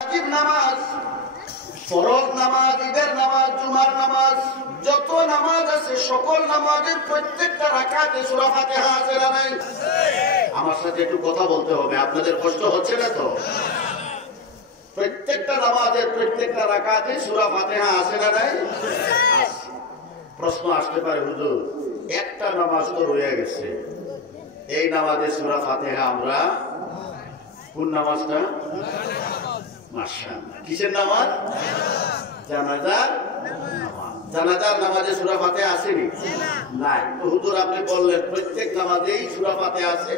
ওয়াজিব নামাজ, ফরজ নামাজ, ঈদের নামাজ, জুমার নামাজ, যত নামাজ আছে সকল নামাজের প্রত্যেকটা রাকাতে সূরা ফাতিহা আছে না নাই? আমার সাথে একটু কথা বলতে হবে, আপনাদের কষ্ট হচ্ছে না তো? প্রত্যেকটা নামাজের প্রত্যেকটা রাকাতে সূরা ফাতিহা আছে না নাই? প্রশ্ন আসতে পারে, হুজুর একটা নামাজ তো রয়ে গেছে, এই নামাজে সূরা ফাতিহা আমরা কোন নামাজটা? মাশাআল্লাহ, কিসের নামাজ? জানাজার নামাজ। জানাজার নামাজে সূরা ফাতিহা আসেনি? নাই। তো হুজুর আপনি বললেন প্রত্যেক নামাজেই সূরা ফাতিহা আছে।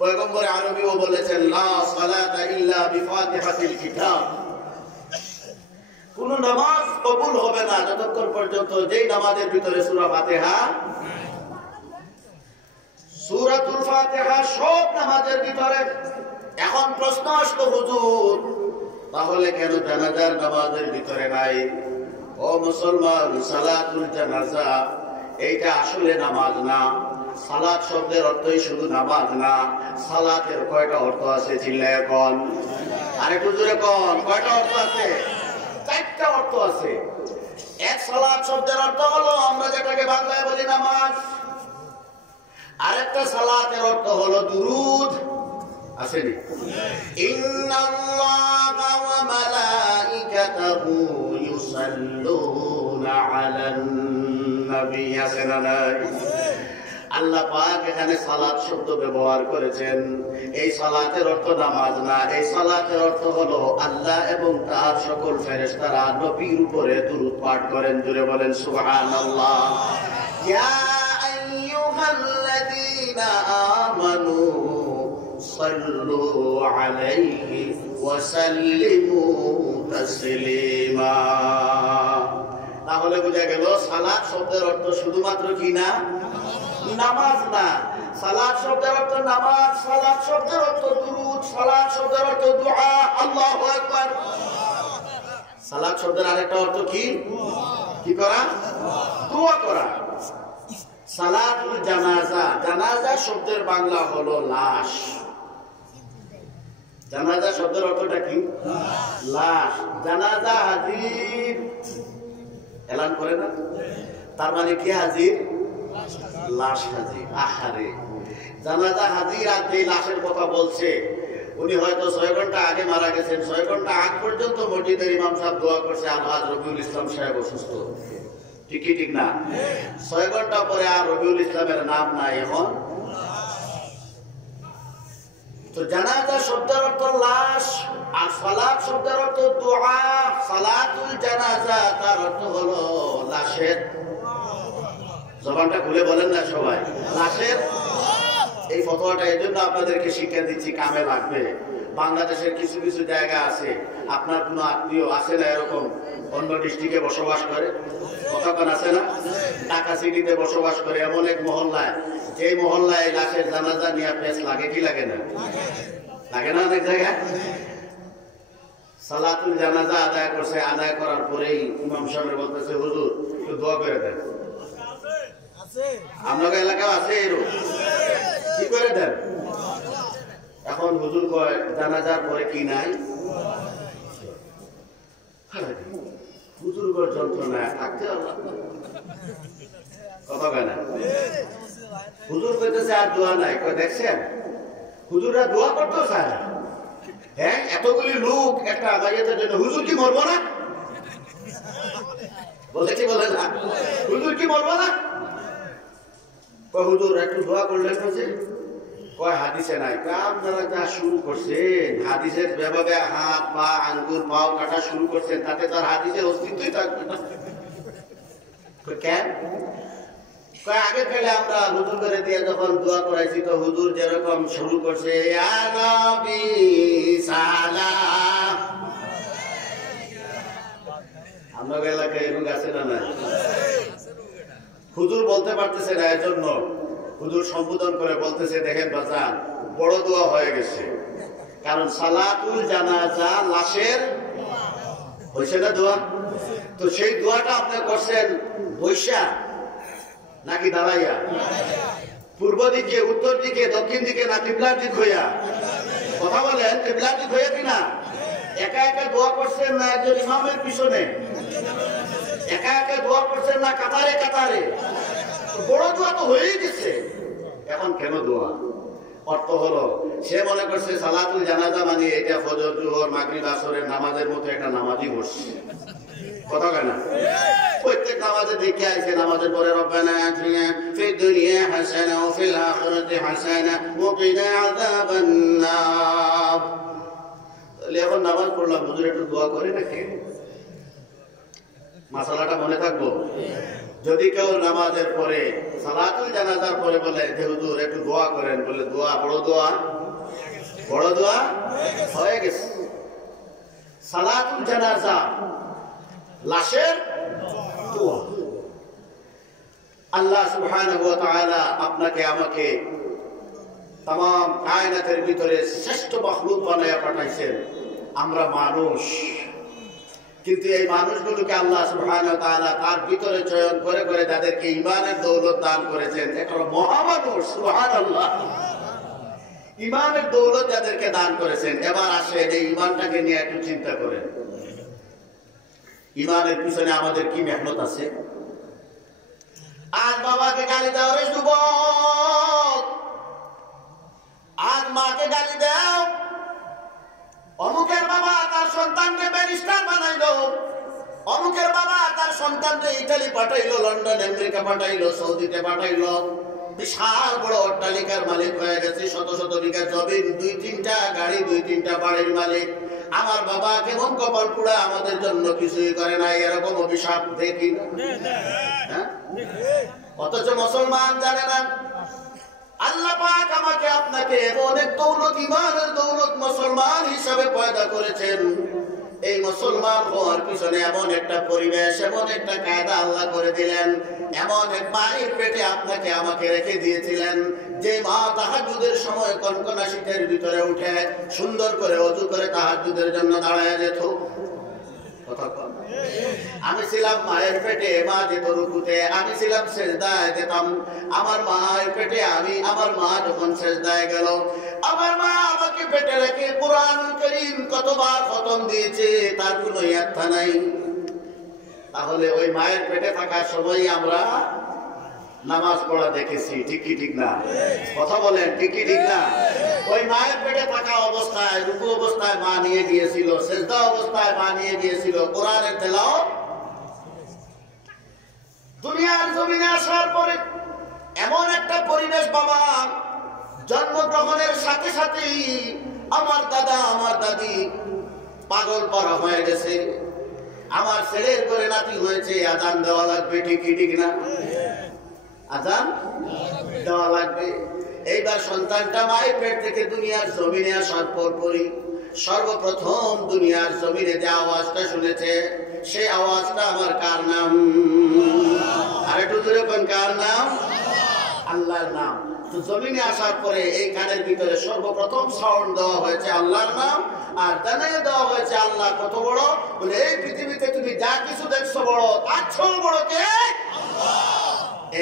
পয়গম্বর আরবীও বলেছেন লা সালাতা ইল্লা বিফাতিহাতিল কিতাব। কোন নামাজ কবুল হবে না যতক্ষণ পর্যন্ত যেই নামাজের ভিতরে সূরা ফাতিহা। সূরাতুল ফাতিহা সব নামাজের ভিতরে। এখন প্রশ্ন আসলো, হুজুর তাহলে কেন জানাজার নামাজের ভিতরে নাই? ও মুসলমান, সালাতুল জানাজা এইটা আসলে নামাজ না। সালাত শব্দের অর্থই শুধু নামাজ না। সালাতের কয়টা অর্থ আছে? চিল্লায় কোন, আরেকটু জোরে কোন, কয়টা অর্থ আছে? চারটা অর্থ আছে। এক, সালাত শব্দের অর্থ হলো আমরা যেটাকে বাংলায় বলি নামাজ। আরেকটা সালাতের অর্থ হলো দুরুদ। আসেনি? ইন্নাল্লাহা ওয়া মালাইকাতাহু ইউসাল্লুনা আলান নবী। আসেনা নাই? আল্লাহ পাক এখানে সালাত শব্দ ব্যবহার করেছেন। এই সালাতের অর্থ নামাজ না, এই সালাতের অর্থ হলো আল্লাহ এবং তার সকল ফেরেশতারা নবীর উপরে দুরূদ পাঠ করেন। জোরে বলেন সুবহানাল্লাহ। ইয়া আইয়ুহাল্লাযীনা আমানু সাল্লু আলাইহি ওয়া সাল্লিমু তাসলিমা। তাহলে বোঝা গেল সালাত শব্দের অর্থ শুধুমাত্র কি না? নামাজ না। সালাত শব্দের অর্থ নামাজ, সালাত শব্দের অর্থ দুরূদ, সালাত শব্দের অর্থ দুআ। আল্লাহু আকবার। সালাত শব্দের আরেকটা অর্থ কি? কি করা? দোয়া করা। সালাতুল জানাজা, জানাজা শব্দের বাংলা হলো লাশ। জানাজা শব্দের অর্থটা কি? লাশ। জানাজা হাজির এলান করে না? তার মানে কি হাজির? লাশ হাজির। আহারে, জানাজা হাজির। আর যে লাশের কথা বলছে উনি হয়তো 6 ঘন্টা আগে মারা গেছেন। 6 ঘন্টা আগ পর্যন্ত মসজিদের ইমাম সাহেব দোয়া করছে আলহাজ রবিউল ইসলাম সাহেব অসুস্থ। ঠিকই ঠিক না? 6 ঘন্টা পরে আর রবিউল ইসলামের নাম নাই। এখন তো জানাজা শব্দের অর্থ লাশ, আর সালাত শব্দের অর্থ দোয়া। সালাতুল জানাজা তার অর্থ হলো লাশের। জবানটা খুলে বলেন না সবাই, লাশের। এই ফতোয়াটা এই জন্য আপনাদেরকে শিক্ষা দিচ্ছি, কামে লাগবে। বাংলাদেশের কিছু কিছু জায়গা আছে, আপনার কোনো আত্মীয় আছে না এরকম অন্য ডিস্ট্রিক্টে বসবাস করে? কতক্ষণ আছে না? ঢাকা সিটিতে বসবাস করে এমন এক মহল্লায়, এই মহল্লায় লাশের জানাজা নিয়ে পেশ লাগে কি লাগে না? লাগে না? অনেক জায়গায় সালাতুল জানাজা আদায় করছে, আদায় করার পরেই ইমাম সাহেব বলতেছে হুজুর একটু দোয়া করে দেন। আপনাদের এলাকাও আছে এরকম? কি করে দেন? এখন হুজুর কয় জানাজার পরে কি নাই? হুজুর কয় যন্ত্রণায় থাকতে কথা কয় না। হুজুর কইতেছে আর দোয়া নাই। কয় দেখছেন হুজুররা দোয়া করতে চায় না। হ্যাঁ, এতগুলি লোক একটা আদায়ের জন্য হুজুর কি মরবো না? বলেছি বলে না, হুজুর কি মরবো না? হুজুর একটু দোয়া করলেন বলছে। কয় হাদিসে নাই। আপনারা যা শুরু করছেন, হাদিসের ব্যাপারে হাত পা আঙ্গুল পাও কাটা শুরু করছেন, তাতে তার হাদিসের অস্তিত্বই থাকবে না। কেন? আগে পেলে আমরা হুজুর করে দিয়ে যখন দোয়া করাইছি তো হুজুর যেরকম শুরু করছে ইয়া নবী সালাম। আমাদের এলাকায় এরকম আছে না? নাই। হুজুর বলতে পারতেছে না, এজন্য হুজুর সম্বোধন করে বলতেছে দেখেন বাজান বড় দোয়া হয়ে গেছে। কারণ সালাতুল জানাজা লাশের হয়েছে না দোয়া? তো সেই দোয়াটা আপনি করছেন বৈশা নাকি দাঁড়াইয়া? পূর্ব দিকে, উত্তর দিকে, দক্ষিণ দিকে না কিবলার দিক হইয়া? কথা বলেন, কিবলার দিক হইয়া কিনা? একা একা দোয়া করছেন না একজন ইমামের পিছনে? একা একা দোয়া করছেন না কাতারে কাতারে? বড় দোয়া তো হয়েই গেছে, এখন কেন দোয়া? অর্থ হলো সে মনে করছে সালাতুল জানাজা মানে এটা ফজর জোহর মাগরিব আসরের নামাজের মতো একটা নামাজই পড়ছে। কথা কেন? প্রত্যেক নামাজে দেখে আইছে নামাজের পরে রব্বানা আতিনা ফিদ দুনিয়া হাসানা ওয়া ফিল আখিরাতি হাসানা ওয়া কিনা আযাবান নার। তাহলে এখন নামাজ পড়লাম, হুজুর একটু দোয়া করে নাকি? মাসালাটা মনে থাকবো। যদি কেউ নামাজের পরে সালাতুল জানাজার পরে বলে যে হুজুর একটু দোয়া করেন, বলে দোয়া বড় দোয়া, বড় দোয়া হয়ে গেছে। সালাতুল জানাজা লাশের দোয়া। আল্লাহ সুবহানাহু ওয়া তাআলা আপনাকে আমাকে तमाम কায়নাতের ভিতরে শ্রেষ্ঠ মাখলুক বানায়া পাঠাইছেন। আমরা মানুষ, কিন্তু এই মানুষগুলোকে আল্লাহ সুবহানাহু ওয়া তাআলা তার ভিতরে চয়ন করে করে যাদেরকে ঈমানের দৌলত দান করেছেন, একটা মহামানুষ। সুবহানাল্লাহ, ঈমানের দৌলত যাদেরকে দান করেছেন। এবার আসেন এই ঈমানটাকে নিয়ে একটু চিন্তা করেন। ঈমানের পিছনে আমাদের কি মেহনত আছে? আজ বাবাকে গালি দাও রে যুবক, আজ মাকে গালি দাও। অমুকের বাবা তার সন্তানকে ব্যারিস্টার বানাইলো, অমুকের বাবা তার সন্তানকে ইতালি পাঠাইলো, লন্ডন আমেরিকা পাঠাইলো, সৌদিতে পাঠাইলো, বিশাল বড় অট্টালিকার মালিক হয়ে গেছে, শত শত বিঘা জমিন, 2-3টা গাড়ি, 2-3টা বাড়ির মালিক। আমার বাবা কেমন কপাল পুরা, আমাদের জন্য কিছুই করে নাই, এরকম অভিশাপ দেখি না। অথচ মুসলমান জানে না আল্লাহ পাক আমাকে আপনাকে অনেক দৌলত, ঈমানের দৌলত মুসলমান হিসাবে পয়দা করেছেন। এই মুসলমান হওয়ার পিছনে এমন একটা পরিবেশ, এমন একটা কায়দা আল্লাহ করে দিলেন, এমন এক মায়ের পেটে আপনাকে আমাকে রেখে দিয়েছিলেন, যে মা তাহাজ্জুদের সময় কনকনা শীতের ভিতরে উঠে সুন্দর করে ওযু করে তাহাজ্জুদের জন্য দাঁড়ায় যেত। আমি ছিলাম মায়ের পেটে, মা যেত রুকুতে, আমি ছিলাম সেজদায় যেতাম। আমার মায়ের পেটে আমার মা যখন সেজদায় গেল, আমার মা আমাকে পেটে রেখে কুরআনুল কারীম কতবার খতম দিয়েছে তার কোনো ইয়াত্তা নাই। তাহলে ওই মায়ের পেটে থাকার সময় আমরা নামাজ পড়া দেখেছি, ঠিক কি ঠিক না? কথা বলেন, ঠিক কি ঠিক না? ওই মায়ের পেটে থাকা অবস্থায়, রুকু অবস্থায় মা নিয়ে গিয়েছিল, সেজদা অবস্থায় মা নিয়ে গিয়েছিল, কোরআনের তেলাওয়াত। দুনিয়ার জমিনে আসার পরে এমন একটা পরিবেশ, বাবা জন্মগ্রহণের সাথে সাথেই আমার দাদা আমার দাদি পাগল পারা হয়ে গেছে। আমার ছেলের করে নাতি হয়েছে, আজান দেওয়া লাগবে, ঠিক কি ঠিক না? আজান দেওয়া লাগবে। এইবার সন্তানটা মায়ের পেট থেকে দুনিয়ার জমিনে আসার পরপরই সর্বপ্রথম দুনিয়ার জমিনে যে আওয়াজটা শুনেছে, সেই আওয়াজটা আমার কার নাম? আর একটু জোরে কোন কার নাম? আল্লাহর নাম। তো জমিনে আসার পরে এই কানের ভিতরে সর্বপ্রথম সাউন্ড দেওয়া হয়েছে আল্লাহর নাম, আর জানিয়ে দেওয়া হয়েছে আল্লাহ কত বড়। বলে এই পৃথিবীতে তুমি যা কিছু দেখছো বড়, তার চেয়েও বড় কে?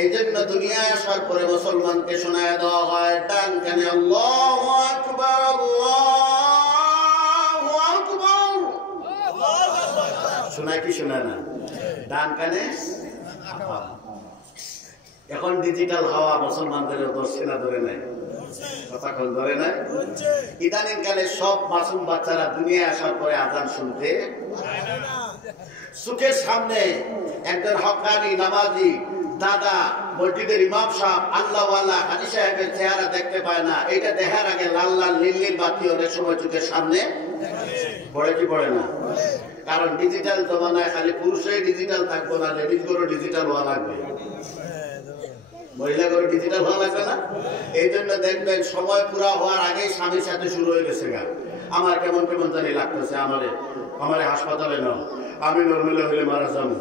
এই জন্য দুনিয়ায় আসার পরে মুসলমানকে শোনায় দেওয়া হয় ডান কানে আল্লাহু আকবার, আল্লাহু আকবার। শোনায় কি শোনায় না? ডান কানে। এখন ডিজিটাল হাওয়া মুসলমানদের ধরছে না? ধরে নাই? কতক্ষণ ধরে নাই? ইদানিং কালে সব মাসুম বাচ্চারা দুনিয়ায় আসার পরে আজান শুনতে চোখের সামনে একজন হক্কানি নামাজি দাদা মসজিদের ইমাম সাহেব আল্লাহওয়ালা হাজী সাহেবের চেহারা দেখতে পায় না। এটা দেখার আগে লাল লাল নীল নীল বাতি অনেক সময় চোখের সামনে পড়ে কি পড়ে না? কারণ ডিজিটাল জমানায় খালি পুরুষই ডিজিটাল থাকবো না, লেডিস গুলো ডিজিটাল হওয়া লাগবে, মহিলা গুলো ডিজিটাল হওয়া লাগবে না। এই জন্য দেখবেন সময় পুরা হওয়ার আগেই স্বামীর সাথে শুরু হয়ে গেছে গা। আমার কেমন কেমন জানি লাগতেছে, আমারে হাসপাতালে নাও, আমি নর্মালে হইলে মারা যাবো।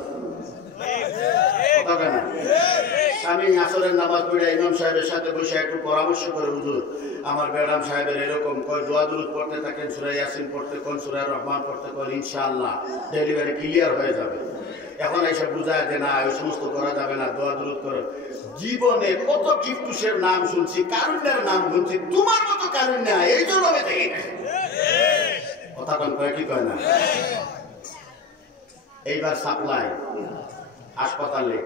স্বামী আসরের নামাজ পড়ে ইমাম সাহেবের সাথে বসে একটু পরামর্শ করে, হুজুর আমার ম্যাডাম সাহেবের এরকম দোয়া দুরূদ পড়তে থাকেন, সূরা ইয়াসিন পড়তে কোন, সূরা রহমান পড়তে কোন, ইনশাআল্লাহ ডেলিভারি ক্লিয়ার হয়ে যাবে। এখন এইসব বুঝায় যে না, ওই সমস্ত করা যাবে না, দোয়া দুরূদ করো। জীবনে কত কিফটুসের নাম শুনছি, কারুণ্যের নাম শুনছি, তোমার মতো কারুণ্য এই জন্য আমি দেখি না। কথা কথা কোন কয় কি কয় না? এইবার সাপ্লাই হাসপাতালে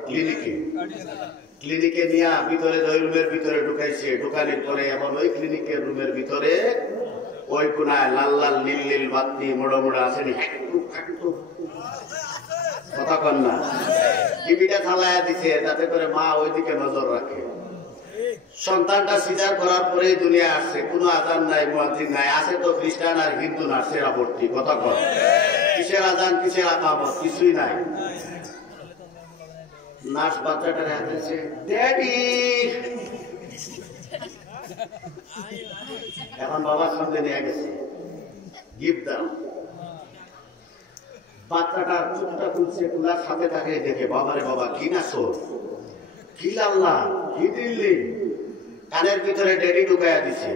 ক্লিনিকে নিয়ে ভিতরে ওই রুমের ভিতরে ঢুকাইছে। ঢুকানোর পরে এখন ওই ক্লিনিকের রুমের ভিতরে ওই কোনায় লাল লাল নীল নীল বাতি মোড়া মোড়া আসেনি, কথা কন না, টিভিটা চালায়া দিছে যাতে করে মা ওইদিকে নজর রাখে। সন্তানটা সিজার করার পরে দুনিয়া আসছে, কোনো আজান নাই মুয়াজ্জিন নাই, আছে তো খ্রিস্টান আর হিন্দু নার্সেরা ভর্তি, কথা কন। কিসের আজান কিসের আকামত কিছুই নাই। নার্স বাচ্চাটার হাতে ড্যাডি, এখন বাবার সামনে নিয়ে গেছে, গিফট দাও। বাচ্চাটার চোখটা খুলছে, খোলার সাথে তাকে দেখে বাবারে বাবা কি না সোর, কি লাল্লা, কি দিল্লি, কানের ভিতরে ড্যাডি ঢুকাইয়া দিছে,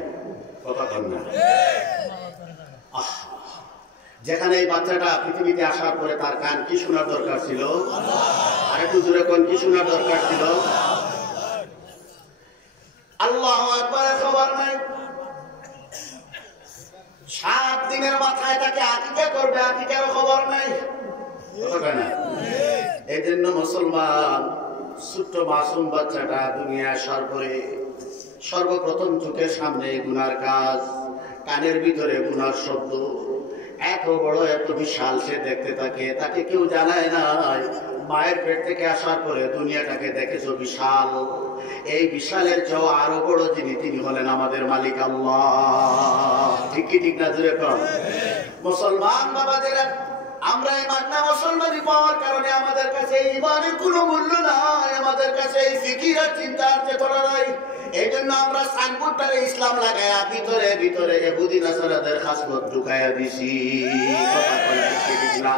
কথা কন না। যেখানে এই বাচ্চাটা পৃথিবীতে আসার পরে তার কান কি শোনার দরকার ছিল? আর একটু জোরে কোন কি শোনার দরকার ছিল? আল্লাহু আকবার। খবর নাই 7 দিনের মাথায় তাকে আকিকা করবে, আকিকার খবর নাই, এই জন্য মুসলমান ছোট্ট মাসুম বাচ্চাটা দুনিয়া আসার পরে সর্বপ্রথম চোখের সামনে গুনার কাজ, কানের ভিতরে গুনার শব্দ, এত বড় এত বিশাল সে দেখতে থাকে, তাকে কেউ জানায় নাই। মায়ের পেট থেকে আসার পরে দুনিয়াটাকে দেখেছো বিশাল, এই বিশালের চেয়েও আরো বড় যিনি তিনি হলেন আমাদের মালিক আল্লাহ। ঠিক কি ঠিক না জোরে কর? মুসলমান বাবাদের, আমরা এই মান্না মুসলমানি পাওয়ার কারণে আমাদের কাছে ইমানের কোনো মূল্য নাই, আমাদের কাছে এই ফিকির আর চিন্তার চেতনা নাই। এই জন্য আমরা সাইনবোর্ডটারে ইসলাম লাগায়া ভিতরে ভিতরে ইহুদি নাসারাদের খাসলত ঢুকাইয়া দিছি, কথা বলে ঠিক না।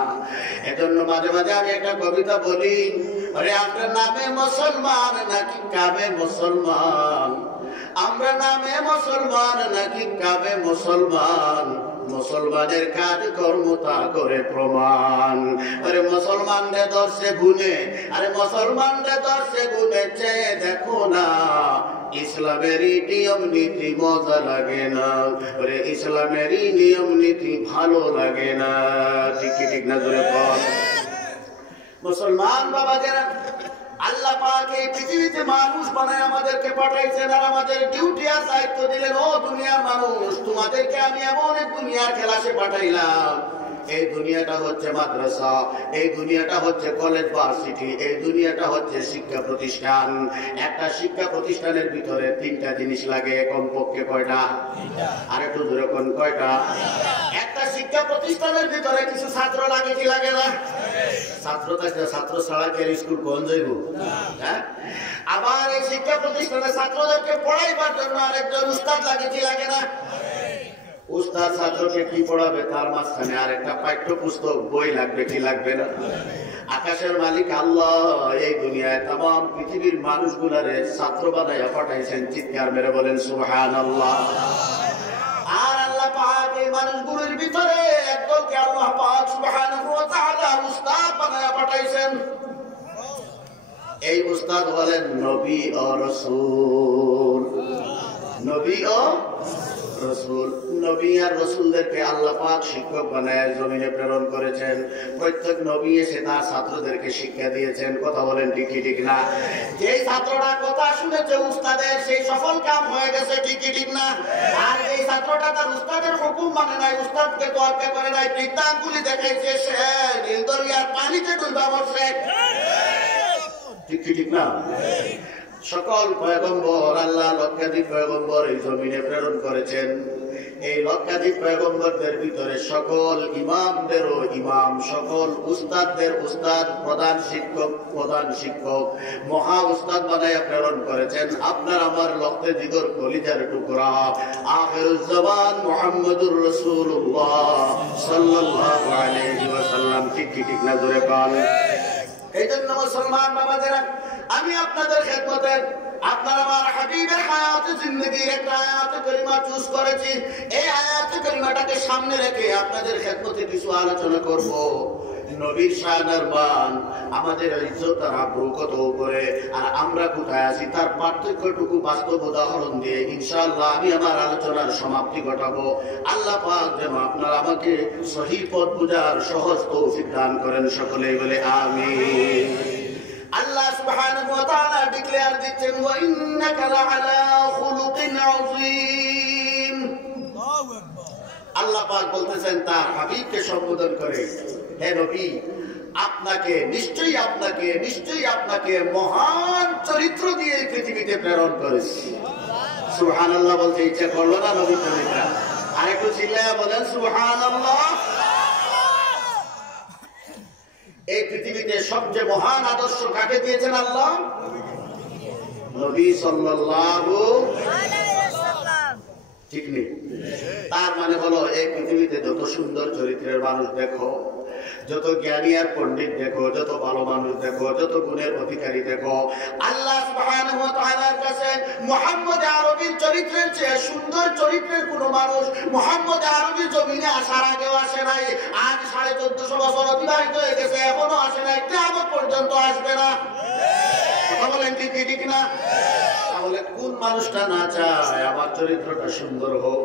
এজন্য মাঝে মাঝে আমি একটা কবিতা বলি, আরে আপনার নামে মুসলমান নাকি কাবে মুসলমান, আমরা নামে মুসলমান নাকি কাবে মুসলমান, মুসলমানের কাজ কর্ম তা করে প্রমাণ। আরে মুসলমানদের দর্শে গুনে, আরে মুসলমানদের দর্শে গুনে চেয়ে দেখো না, ইসলামেরই নিয়ম নীতি মজা লাগে না, আরে ইসলামেরই নিয়ম নীতি ভালো লাগে না। ঠিক ঠিক না জোরে বল? মুসলমান বাবা যারা, আল্লাহ পাক এই পৃথিবীতে মানুষ বানায় আমাদেরকে পাঠাইছেন, আর আমাদের ডিউটি আর দায়িত্ব দিলেন, ও দুনিয়ার মানুষ তোমাদেরকে আমি এমন এক দুনিয়ার খেলাসে পাঠাইলাম, এই দুনিয়াটা হচ্ছে মাদ্রাসা, এই দুনিয়াটা হচ্ছে কলেজ ভার্সিটি, এই দুনিয়াটা হচ্ছে শিক্ষা প্রতিষ্ঠান। একটা শিক্ষা প্রতিষ্ঠানের ভিতরে 3টা জিনিস লাগে কমপক্ষে, কয়টা? আর একটু জোরে কোন কয়টা? একটা শিক্ষা প্রতিষ্ঠানের ভিতরে কিছু ছাত্র লাগে কি লাগে না? ছাত্র ছাড়া কে স্কুল কোন যাইব? হ্যাঁ, আবার এই শিক্ষা প্রতিষ্ঠানের ছাত্রদেরকে পড়াইবার জন্য আরেকজন উস্তাদ লাগে কি লাগে না? উস্তাদ ছাত্রকে কি পড়াবে তার মাঝখানে আরেকটা পাঠ্যপুস্তক বই লাগবে কি লাগবে না? আকাশের মালিক আল্লাহ এই দুনিয়ায় তাম পৃথিবীর মানুষগুলারে ছাত্র বানাইয়া পাঠাইছেন, চিৎকার মেরে বলেন সুবহানাল্লাহ। আর আল্লাহ পাক এই মানুষগুলোর ভিতরে একদলকে আল্লাহ পাক সুবহানাহু ওয়া তাআলা উস্তাদ বানাইয়া পাঠাইছেন। এই উস্তাদ হলেন নবী ও রাসূল, নবী ও রাসূল। নবী আর রাসূলদেরকে আল্লাহ পাক শিক্ষক বানায় জমিনে প্রেরণ করেছেন। প্রত্যেক নবী এসে তার ছাত্রদেরকে শিক্ষা দিয়েছেন, কথা বলেন ঠিক ঠিক না? যেই ছাত্রটা কথা শুনেছে উস্তাদের, সেই সফল কাম হয়ে গেছে, ঠিক ঠিক না? আর যেই ছাত্রটা তার উস্তাদের হুকুম মানে নাই, উস্তাদকে তোয়াক্কা করে নাই, বৃত্তাঙ্গুলি দেখাইছে, সে নীল দরিয়ার পানিতে ডুবা মরছে, ঠিক ঠিক না? সকল পয়গম্বর আল্লাহ লক্ষাধিক পয়গম্বর এই জমিনে প্রেরণ করেছেন। এই লক্ষাধিক পয়গম্বরদের ভিতরে সকল ইমামদেরও ইমাম, সকল উস্তাদদের উস্তাদ, প্রধান শিক্ষক মহা উস্তাদ বানাইয়া প্রেরণ করেছেন আপনার আমার লক্ষ্যে দিগর কলিজার টুকরা আখিরুজ জামান মুহাম্মদুর রাসূলুল্লাহ সাল্লাল্লাহু আলাইহি ওয়াসাল্লাম। ঠিক ঠিক না জোরে বল? এই জন্য মুসলমান বাবাদের, আমি আপনাদের খেদমতে আপনার আমার হাবিবের হায়াতে জিন্দেগীর একটা আয়াতে কারিমা চুজ করেছি। এই আয়াতে কারিমাটাকে সামনে রেখে আপনাদের খেদমতে কিছু আলোচনা করব। নবীর শানের মান, আমাদের ইজ্জত আর আব্রু কত উপরে, আর আমরা কোথায় আছি তার পার্থক্যটুকু বাস্তব উদাহরণ দিয়ে ইনশাআল্লাহ আমি আমার আলোচনার সমাপ্তি ঘটাবো। আল্লাহ পাক যেন আপনারা আমাকে সহিহ পথ বুঝার সহজ তৌফিক দান করেন, সকলেই বলে আমিন। আল্লাহ সুবহানাহু ওয়া তাআলা ডিক্লেয়ার দিচ্ছেন, ওয়া ইন্নাকা লাআলা খুলুকিন আযীম। আল্লাহু আকবার। আল্লাহ পাক বলতেছেন তার হাবিবকে সম্বোধন করে, হে নবী, আপনাকে নিশ্চয়ই আপনাকে মহান চরিত্র দিয়ে পৃথিবীতে প্রেরণ করেছি। সুবহানাল্লাহ বলতে ইচ্ছা করলো না নবী প্রেমিকরা? আরেকটু চিল্লায়া বলেন সুবহানাল্লাহ। এই পৃথিবীতে সবচেয়ে মহান আদর্শ কাকে দিয়েছেন আল্লাহ? নবী সাল্লাল্লাহু আলাইহি ওয়াসাল্লাম। ঠিক নেই? তার মানে হলো এই পৃথিবীতে যত সুন্দর চরিত্রের মানুষ দেখো, যত জ্ঞানী আর পণ্ডিত দেখো, যত ভালো মানুষ দেখো, যত গুণের অধিকারী দেখো, আল্লাহ সুবহানাহু ওয়া তাআলার কাছে মুহাম্মদ আরবীর চরিত্রের চেয়ে সুন্দর চরিত্রের কোন মানুষ মুহাম্মদ আরবীর জমিনে আসার আগেও আসে নাই। আজ 1450 বছর অতিবাহিত হয়ে গেছে, এখনো আসে নাই, কিয়ামত পর্যন্ত আসবে না। কথা বলেন ঠিক না? তাহলে কোন মানুষটা না চায় আমার চরিত্রটা সুন্দর হোক,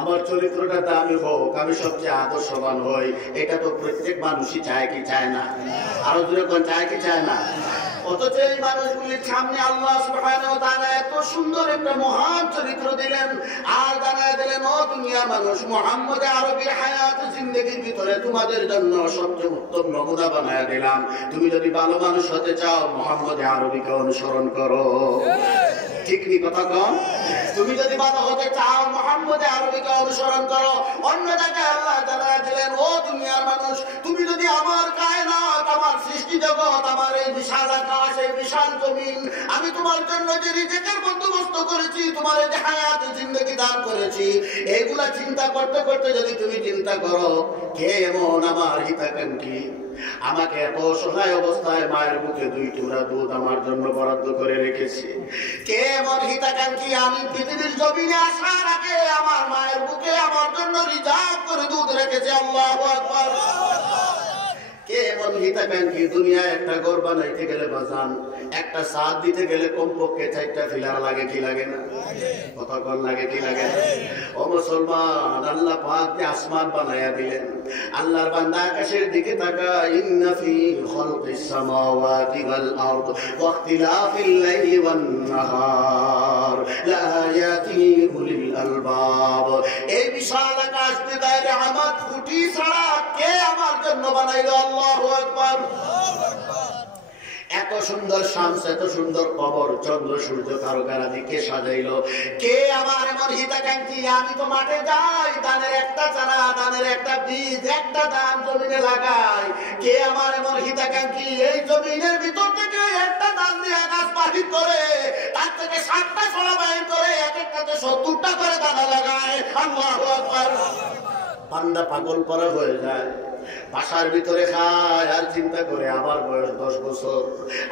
আমার চরিত্রটা দামি হোক, আমি সবচেয়ে আদর্শবান হই? এটা তো প্রত্যেক মানুষই চায় কি চায় না? আরো দূরে কোন চায় কি চায় না? অথচ এই মানুষগুলির সামনে আল্লাহ সুবহানাহু ওয়া তাআলা এত সুন্দর একটা মহান চরিত্র দিলেন, আর জানায় দিলেন, ও দুনিয়ার মানুষ, মুহাম্মদ আরবীর হায়াত জিন্দেগির ভিতরে তোমাদের জন্য সবচেয়ে উত্তম নমুনা বানায় দিলাম। তুমি যদি ভালো মানুষ হতে চাও মুহাম্মদ আরবীকে অনুসরণ করো। ঠিক নি কথা কম? তুমি যদি ভালো হতে চাও মুহাম্মদ আরবীকে অনুসরণ করো। অন্য জায়গায় আল্লাহ জানায় দিলেন, ও দুনিয়ার মানুষ, তুমি যদি আমার কায়নাত, আমার সৃষ্টি জগৎ, আমার এই বিশাল আকাশ, এই বিশাল জমিন, আমি তোমার জন্য যে রিজিকের বন্দোবস্ত করেছি, তোমার এই যে হায়াত জিন্দেগি দান করেছি, এইগুলা চিন্তা করতে করতে যদি তুমি চিন্তা করো, কে এমন আমার হিতাকাঙ্ক্ষী, আমাকে এত অসহায় অবস্থায় মায়ের বুকে 2 টুকরা দুধ আমার জন্য বরাদ্দ করে রেখেছে, কে এমন হিতাকাঙ্ক্ষী আমি পৃথিবীর জমিনে আসার আগে আমার মায়ের বুকে আমার জন্য রিজার্ভ করে দুধ রেখেছে। আল্লাহু আকবার। কে এমন হিতাকাঙ্ক্ষী দুনিয়ায় একটা ঘর বানাইতে গেলে বাজান, একটা ছাদ দিতে গেলে কমপক্ষে 4টা পিলার লাগে, কি লাগে না? কতক্ষণ লাগে, কি লাগে না? ও মুসলমান, আল্লাহ পাক যে আসমান বানায়া দিলেন, আল্লাহর বান্দা আকাশের দিকে তাকায়, ইন্না ফি খালকিস সামাওয়াতি ওয়াল আরদ ওয়া ইখতিলাফিল লাইলি ওয়ান নাহার লাআয়াতিন লিউলিল আলবাব। এই বিশাল আকাশ বিদায় রহমত ফুটি ছাড়া কে আমার জন্য বানাইলো? আল্লাহু আকবার। এত সুন্দর শামস, এত সুন্দর কমর, চন্দ্র, সূর্য, তারকারাদি কে সাজাইলো? কে আমার এমন হিতাকাঙ্ক্ষী? আমি তো মাঠে যাই, ধানের একটা চারা, ধানের একটা বীজ, একটা ধান জমিনে লাগাই। কে আমার এমন হিতাকাঙ্ক্ষী? এই জমিনের ভিতর থেকে একটা ধান দিয়ে গাছ বাহির করে, তার থেকে 7টা ছড়া বাহির করে, এক একটাতে 70টা করে দানা লাগায়। আল্লাহু আকবার। বান্দা পাগল পরা হয়ে যায়, বাসার ভিতরে খায় আর চিন্তা করে, আমার বয়স 10 বছর,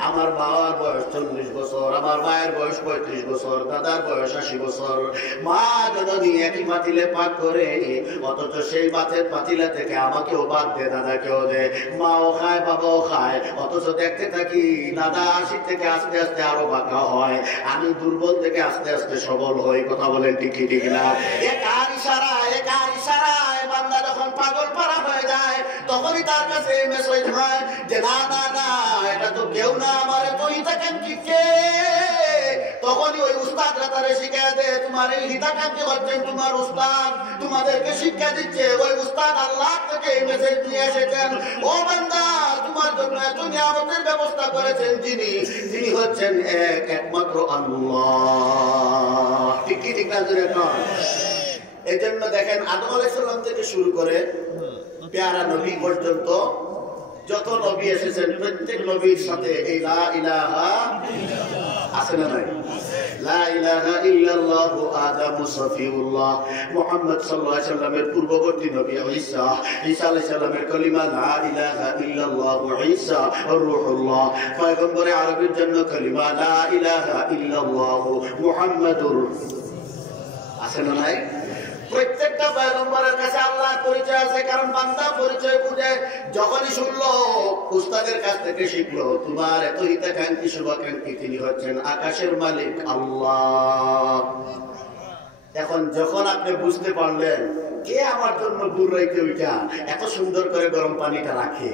আমার বাবার বয়স 40 বছর, আমার মায়ের বয়স 35 বছর, দাদার বয়স 80 বছর। মা জননী একই পাতিলে পাক করে, অথচ সেই ভাতের পাতিলা থেকে আমাকেও বাদ দে, দাদাকেও দে, মাও খায়, বাবাও খায়, অথচ দেখতে থাকি দাদা 80 থেকে আস্তে আস্তে আরো বাঁকা হয়, আমি দুর্বল থেকে আস্তে আস্তে সবল হই। কথা বলেন ঠিক না? একার ইশারায় বান্দা যখন পাগল পারা হয়ে যায়, তখনই তার কাছে মেসেজ হয় যে না না না, এটা তো কেউ না, আমার তো হিতাকাঙ্ক্ষী কে? তখনই ওই উস্তাদরা তারে শিখিয়ে দেয়, তোমার এই হিতাকাঙ্ক্ষী হচ্ছেন তোমার উস্তাদ, তোমাদেরকে শিক্ষা দিচ্ছে ওই উস্তাদ আল্লাহ থেকে এই মেসেজ নিয়ে এসেছেন। ও বান্দা, তোমার জন্য এত নিয়ামতের ব্যবস্থা করেছেন যিনি হচ্ছেন একমাত্র আল্লাহ। ঠিক কি ঠিক না? এই জন্য দেখেন আদম আলাইহিস সালাম থেকে শুরু করে পেয়ারা নবী পর্যন্ত যত নবী এসেছেন, প্রত্যেক নবীর সাথে এই লা ইলাহা আছে না নাই? লা ইলাহা ইল্লাল্লাহু আদামু সফিউল্লাহ। মুহাম্মদ সাল্লাল্লাহু আলাইহি সাল্লামের পূর্ববর্তী নবী ঈসা আলাইহিস সালামের কলিমা লা ইলাহা ইল্লাল্লাহু ঈসা রূহুল্লাহ। পয়গম্বরে আরবীর জন্য কলিমা লা ইলাহা ইল্লাল্লাহু মুহাম্মাদুর আছে না নাই? প্রত্যেকটা পয়গম্বরের কাছে আল্লাহর পরিচয় আছে, কারণ বান্দা পরিচয় বুঝে। যখনই শুনলো উস্তাদের কাছ থেকে শিখলো তোমার এত হিতাকাঙ্ক্ষী শুভাকাঙ্ক্ষী তিনি হচ্ছেন আকাশের মালিক আল্লাহ। এখন যখন আপনি বুঝতে পারলেন কে আমার জন্য দূর রাইতে ওইটা এত সুন্দর করে গরম পানিটা রাখে,